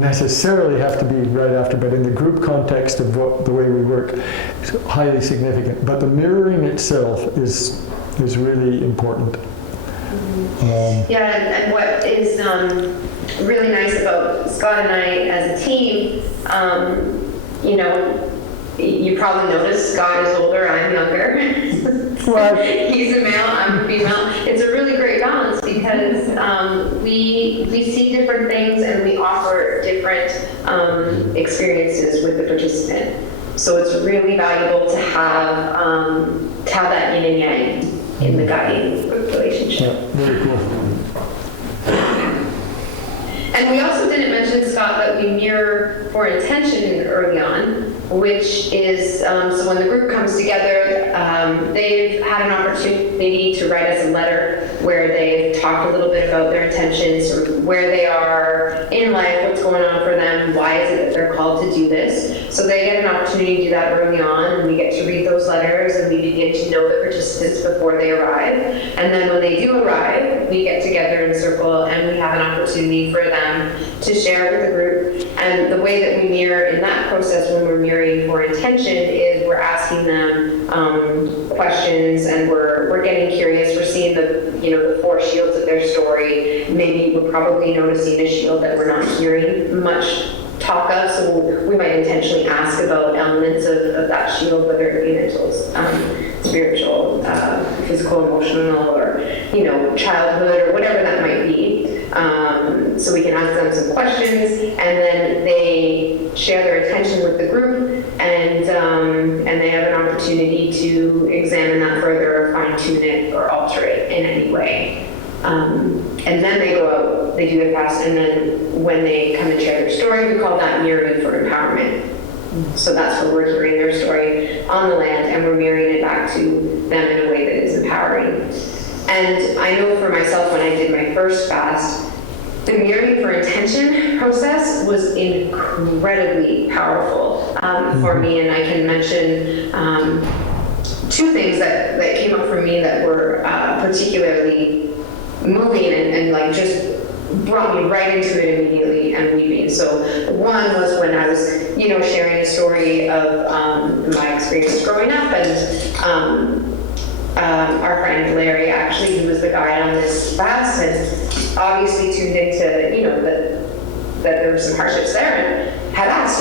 necessarily have to be right after, but in the group context of the way we work, it's highly significant. But the mirroring itself is really important. And what is really nice about Scott and I as a team, you probably noticed Scott is older, I'm younger. He's a male, I'm a female. It's a really great balance because we see different things and we offer different experiences with the participant. So it's really valuable to have that yin and yang in the guiding relationship. Yeah, very cool. And we also didn't mention, Scott, that we mirror for intention early on, which is, so when the group comes together, they've had an opportunity to write us a letter where they've talked a little bit about their intentions, or where they are in life, what's going on for them, why is it that they're called to do this. So they get an opportunity to do that early on, and we get to read those letters, and we begin to know the participants before they arrive. And then when they do arrive, we get together in a circle, and we have an opportunity for them to share with the group. And the way that we mirror in that process when we're mirroring for intention is we're asking them questions, and we're getting curious. We're seeing the four shields of their story. Maybe we're probably noticing a shield that we're not hearing much talk of, so we might intentionally ask about elements of that shield, whether it be mental, spiritual, physical, emotional, or childhood, or whatever that might be. So we can ask them some questions, and then they share their intention with the group, and and they have an opportunity to examine that further, or fine-tune it, or alter it in any way. And then they go out, they do their fast, and then when they come and share their story, we call that mirroring for empowerment. So that's where we're hearing their story on the land, and we're mirroring it back to them in a way that is empowering. And I know for myself, when I did my first fast, the mirroring for intention process was incredibly powerful for me, and I can mention 2 things that came up for me that were particularly moving and like just brought me right into it immediately and weeping. So one was when I was, sharing a story of my experience growing up, and our friend Larry, actually, who was the guide on this fast, had obviously tuned into, that there were some hardships there, and had asked,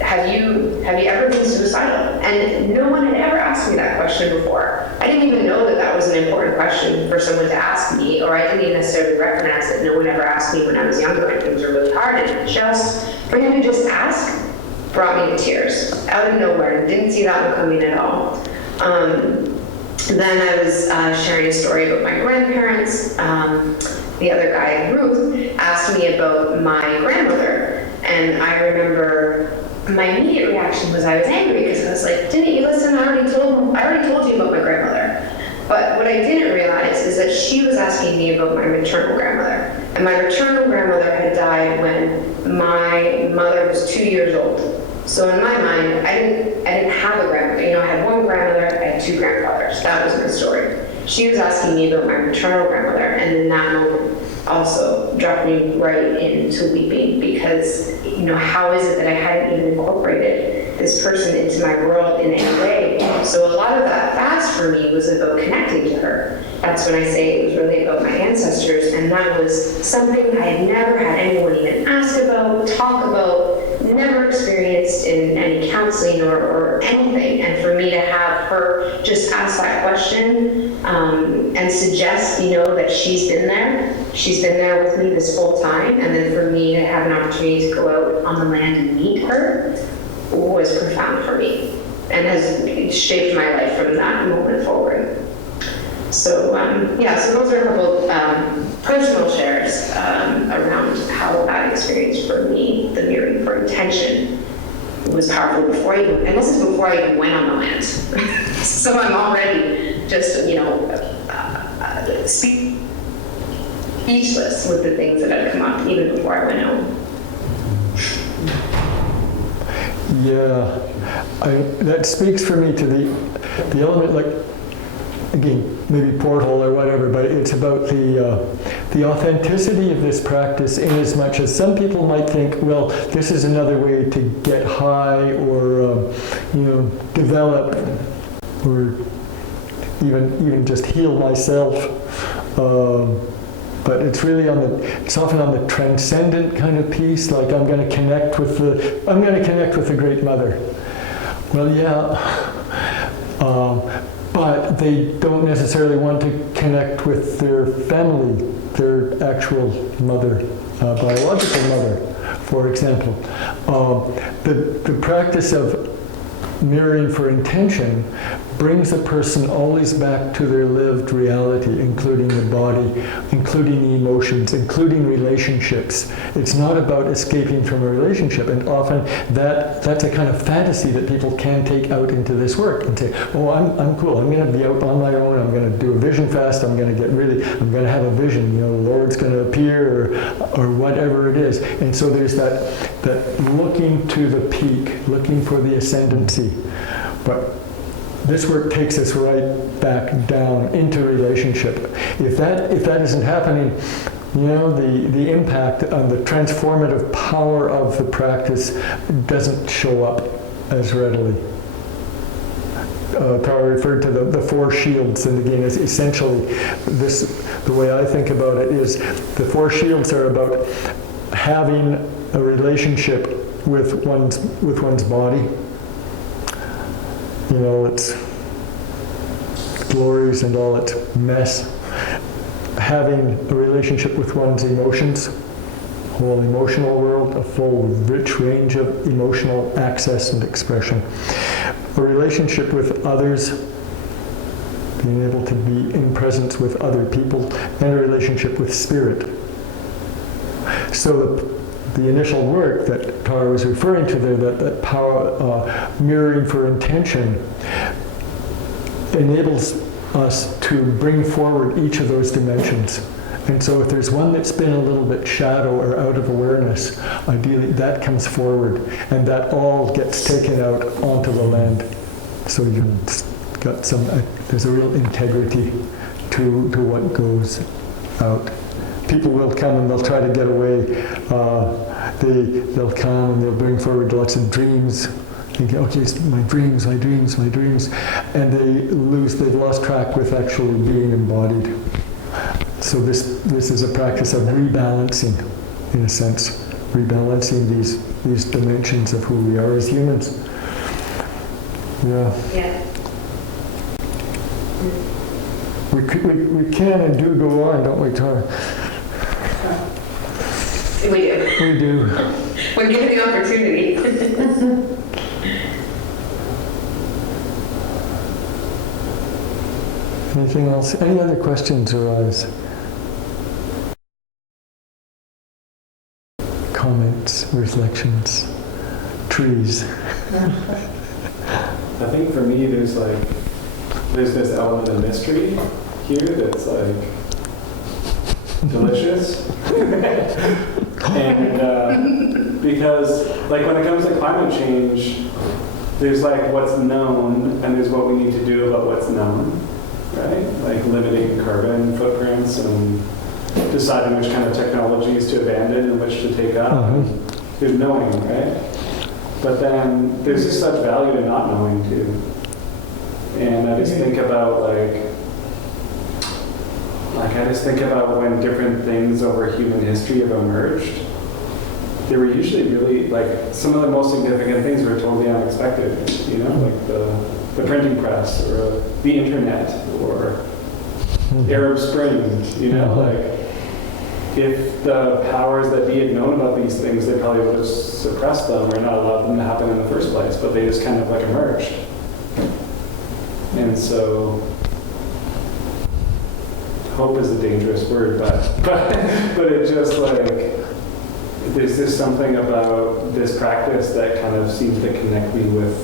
have you ever been suicidal? And no one had ever asked me that question before. I didn't even know that was an important question for someone to ask me, or I didn't even necessarily recognize that no one ever asked me when I was younger and things were really hard. And just for him to just ask brought me to tears out of nowhere, and didn't see that one coming at all. Then I was sharing a story about my grandparents. The other guy, Ruth, asked me about my grandmother, and I remember my immediate reaction was I was angry, because I was like, didn't you listen? I already told you about my grandmother. But what I didn't realize is that she was asking me about my maternal grandmother, and my maternal grandmother had died when my mother was 2 years old. So in my mind, I didn't have a grandmother. I had one grandmother, I had 2 grandfathers. That was my story. She was asking me about my maternal grandmother, and in that moment also dropped me right into weeping, because, how is it that I hadn't even incorporated this person into my world in any way? So a lot of that fast for me was about connecting to her. That's when I say it was really about my ancestors, and that was something I had never had anyone even ask about, talk about, never experienced in any counseling or anything. And for me to have her just ask that question and suggest, that she's been there with me this whole time, and then for me to have an opportunity to go out on the land and meet her was profound for me, and has shaped my life from that moment forward. So so those are a couple personal shares around how that experience for me, the mirroring for intention, was powerful before I even, and this is before I even went on the land. So I'm already just, speechless with the things that had come up even before I went home. Yeah, that speaks for me to the element, like, again, maybe portal or whatever, but it's about the authenticity of this practice, in as much as some people might think, well, this is another way to get high, or develop, or even just heal myself. But it's really it's often on the transcendent kind of piece, like I'm going to connect with the Great Mother. Well, yeah, but they don't necessarily want to connect with their family, their actual mother, biological mother, for example. The practice of mirroring for intention brings a person always back to their lived reality, including the body, including the emotions, including relationships. It's not about escaping from a relationship, and often that's a kind of fantasy that people can take out into this work and say, oh, I'm cool, I'm going to be out on my own, I'm going to do a vision fast, I'm going to have a vision, the Lord's going to appear, or whatever it is. And so there's that looking to the peak, looking for the ascendancy. But this work takes us right back down into relationship. If that isn't happening, the impact on the transformative power of the practice doesn't show up as readily. Tara referred to the 4 shields, and again, it's essentially the way I think about it is the 4 shields are about having a relationship with one's body. Its glories and all its mess. Having a relationship with one's emotions, whole emotional world, a full rich range of emotional access and expression. A relationship with others, being able to be in presence with other people, and a relationship with spirit. So the initial work that Tara was referring to there, that power, mirroring for intention, enables us to bring forward each of those dimensions. And so if there's one that's been a little bit shadow or out of awareness, ideally that comes forward, and that all gets taken out onto the land. So you've got there's a real integrity to what goes out. People will come and they'll try to get away. They'll come and they'll bring forward lots of dreams. Thinking, okay, it's my dreams, my dreams, my dreams. And they've lost track with actually being embodied. So this is a practice of rebalancing, in a sense, rebalancing these dimensions of who we are as humans. Yeah. We can and do go on, don't we, Tara? We do. We do. When given the opportunity. Anything else? Any other questions arise? Comments, reflections, trees. I think for me, there's this element of mystery here that's like delicious. And because like when it comes to climate change, there's like what's known and there's what we need to do about what's known, right? Like limiting carbon footprints and deciding which kind of technologies to abandon and which to take up. There's knowing, right? But then there's just such value in not knowing too. And I just think about when different things over human history have emerged, they were usually really, like, some of the most significant things were totally unexpected, you know, like the printing press or the internet or Arab Spring, you know, like, if the powers that be had known about these things, they probably would have suppressed them or not allowed them to happen in the first place, but they just kind of like emerged. And so, hope is a dangerous word, but it just like, there's just something about this practice that kind of seems to connect me with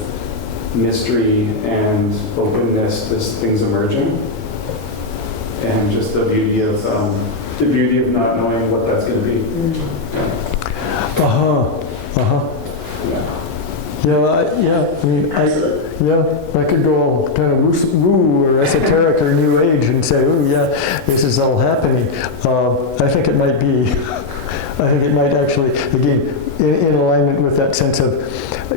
mystery and openness to things emerging, and just the beauty of not knowing what that's going to be. I could go all kind of woo or esoteric or new age and say, oh yeah, this is all happening. I think it might be. I think it might actually, again, in alignment with that sense of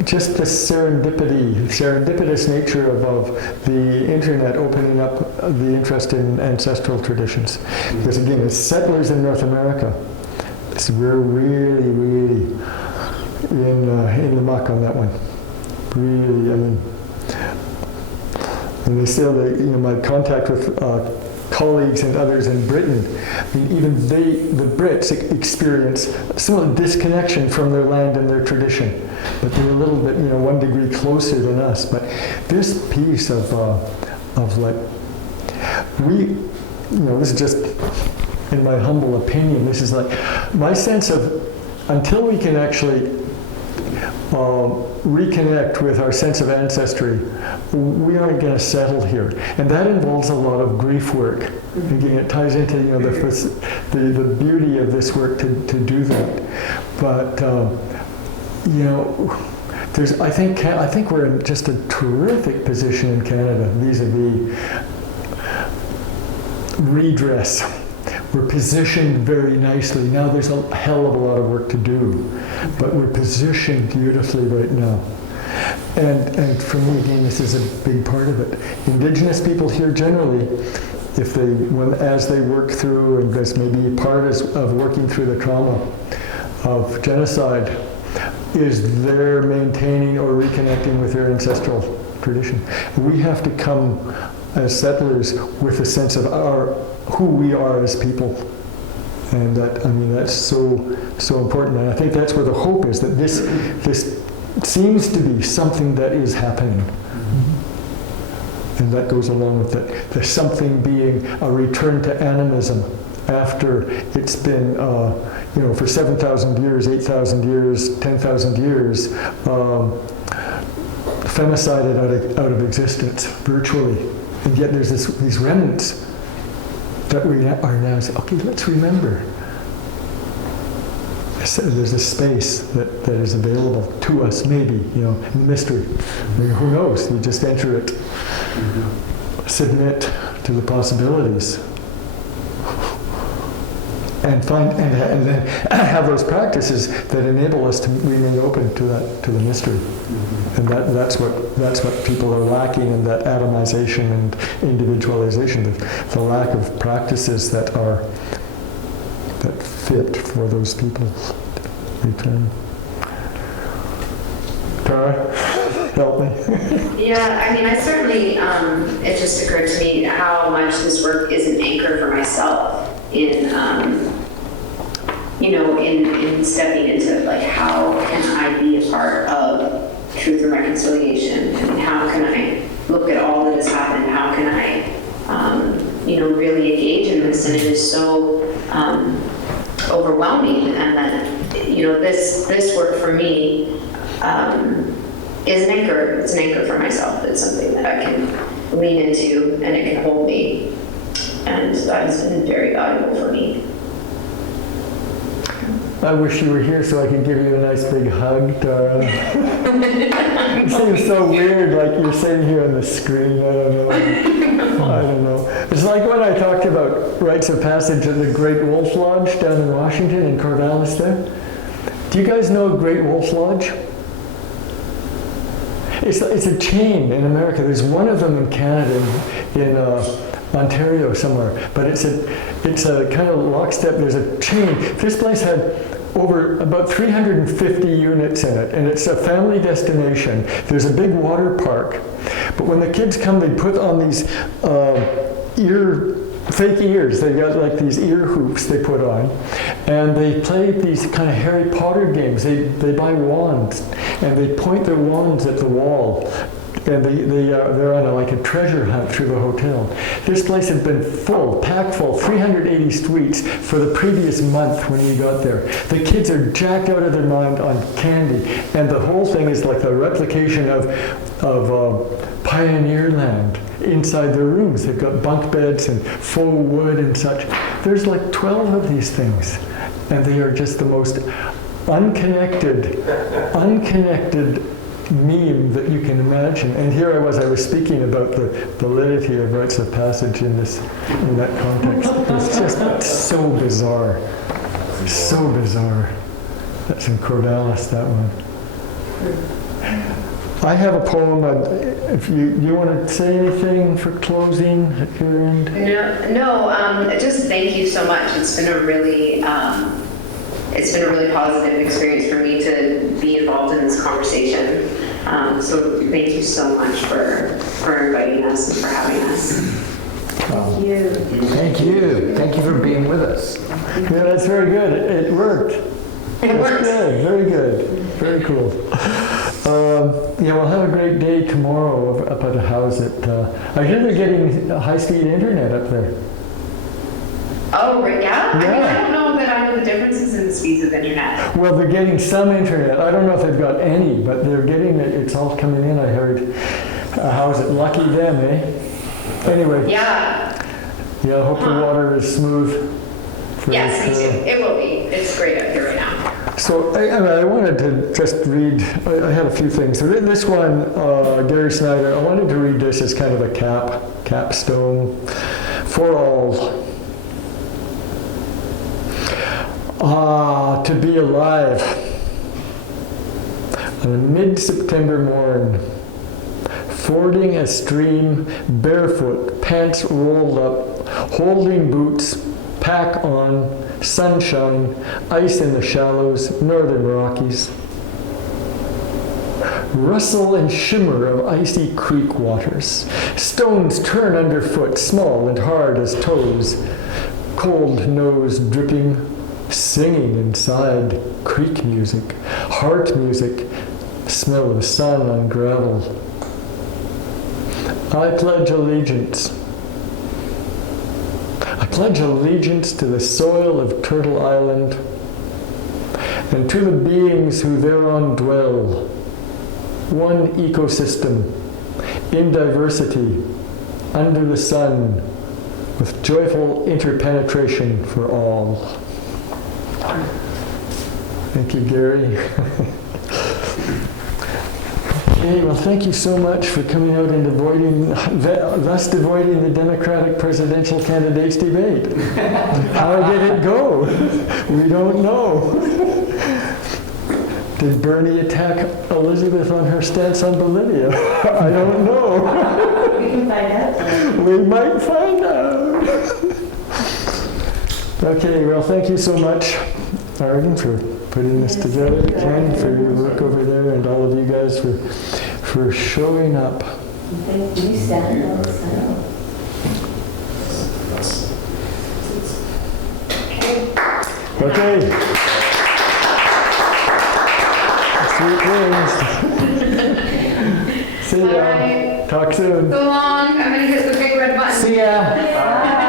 just the serendipitous nature of the internet opening up the interest in ancestral traditions. Because again, as settlers in North America, we're really, really in the muck on that one. Really, I mean, and they still, my contact with colleagues and others in Britain, I mean, even the Brits experience some of the disconnection from their land and their tradition, but they're a little bit, 1 degree closer than us. But this piece of like, this is just, in my humble opinion, this is like, my sense of, until we can actually reconnect with our sense of ancestry, we aren't going to settle here. And that involves a lot of grief work. Again, it ties into the beauty of this work to do that. But I think we're in just a terrific position in Canada vis-a-vis redress. We're positioned very nicely. Now there's a hell of a lot of work to do, but we're positioned beautifully right now. And for me, again, this is a big part of it. Indigenous people here generally, as they work through, and as maybe part of working through the trauma of genocide, is they're maintaining or reconnecting with their ancestral tradition. We have to come as settlers with a sense of who we are as people. And that, I mean, that's so important. And I think that's where the hope is, that this seems to be something that is happening. And that goes along with it. There's something being a return to animism after it's been, for 7,000 years, 8,000 years, 10,000 years, femicided out of existence, virtually. And yet there's these remnants that we are now saying, okay, let's remember. So there's a space that is available to us, maybe, in mystery. I mean, who knows? You just enter it, submit to the possibilities, and then have those practices that enable us to remain open to the mystery. And that's what people are lacking in that atomization and individualization, the lack of practices that fit for those people's return. Tara, help me. Yeah, I mean, I certainly, it just occurred to me how much this work is an anchor for myself in stepping into, like, how can I be a part of truth and reconciliation? I mean, how can I look at all that has happened? How can I, really engage in this? And it is so overwhelming, and that, this work for me is an anchor. It's an anchor for myself. It's something that I can lean into, and it can hold me. And that has been very valuable for me. I wish you were here so I could give you a nice big hug, Tara. It seems so weird, like you're sitting here on the screen. I don't know. It's like when I talked about rites of passage at the Great Wolf Lodge down in Washington, in Corvallis there. Do you guys know Great Wolf Lodge? It's a chain in America. There's one of them in Canada, in Ontario somewhere, but it's a kind of lockstep. There's a chain. This place had over about 350 units in it, and it's a family destination. There's a big water park, but when the kids come, they put on these fake ears. They got like these ear hoops they put on, and they play these kind of Harry Potter games. They buy wands, and they point their wands at the wall. And they're on like a treasure hunt through the hotel. This place had been full, packed full, 380 suites for the previous month when we got there. The kids are jacked out of their mind on candy, and the whole thing is like the replication of pioneer land inside their rooms. They've got bunk beds and faux wood and such. There's like 12 of these things, and they are just the most unconnected meme that you can imagine. And here I was speaking about the validity of rites of passage in that context. It's just so bizarre. So bizarre. That's in Corvallis, that one. I have a poem. If you want to say anything for closing at your end? No, just thank you so much. It's been a really positive experience for me to be involved in this conversation. So thank you so much for inviting us and for having us. Thank you. Thank you. Thank you for being with us. Yeah, that's very good. It worked. It works. Good. Very good. Very cool. We'll have a great day tomorrow up at the house. I hear they're getting high-speed internet up there. Oh, right, yeah? I mean, I don't know that I know the differences in the speeds of internet. Well, they're getting some internet. I don't know if they've got any, but they're getting it. It's all coming in, I heard. How's it? Lucky them, eh? Anyway. Yeah. Yeah, I hope the water is smooth. Yes, me too. It will be. It's great up here right now. So I wanted to just read, I had a few things. So this one, Gary Snyder, I wanted to read this as kind of a capstone for all. To be alive on a mid-September morn, fording a stream, barefoot, pants rolled up, holding boots, pack on, sunshine, ice in the shallows, northern Rockies. Rustle and shimmer of icy creek waters. Stones turn underfoot, small and hard as toes. cold nose dripping, singing inside, creek music, heart music, smell of sun on gravel. I pledge allegiance. I pledge allegiance to the soil of Turtle Island and to the beings who thereon dwell. One ecosystem, in diversity, under the sun, with joyful interpenetration for all. Thank you, Gary. Okay, well, thank you so much for coming out and thus avoiding the Democratic presidential candidates debate. How did it go? We don't know. Did Bernie attack Elizabeth on her stance on Bolivia? I don't know. We can find out. We might find out. Okay, well, thank you so much, Arden, for putting this together. Ken, for your work over there, and all of you guys for showing up. Thank you, Sally. Okay. Sweet things. See ya. Bye. Talk soon. So long. I'm gonna hit the big red button. See ya.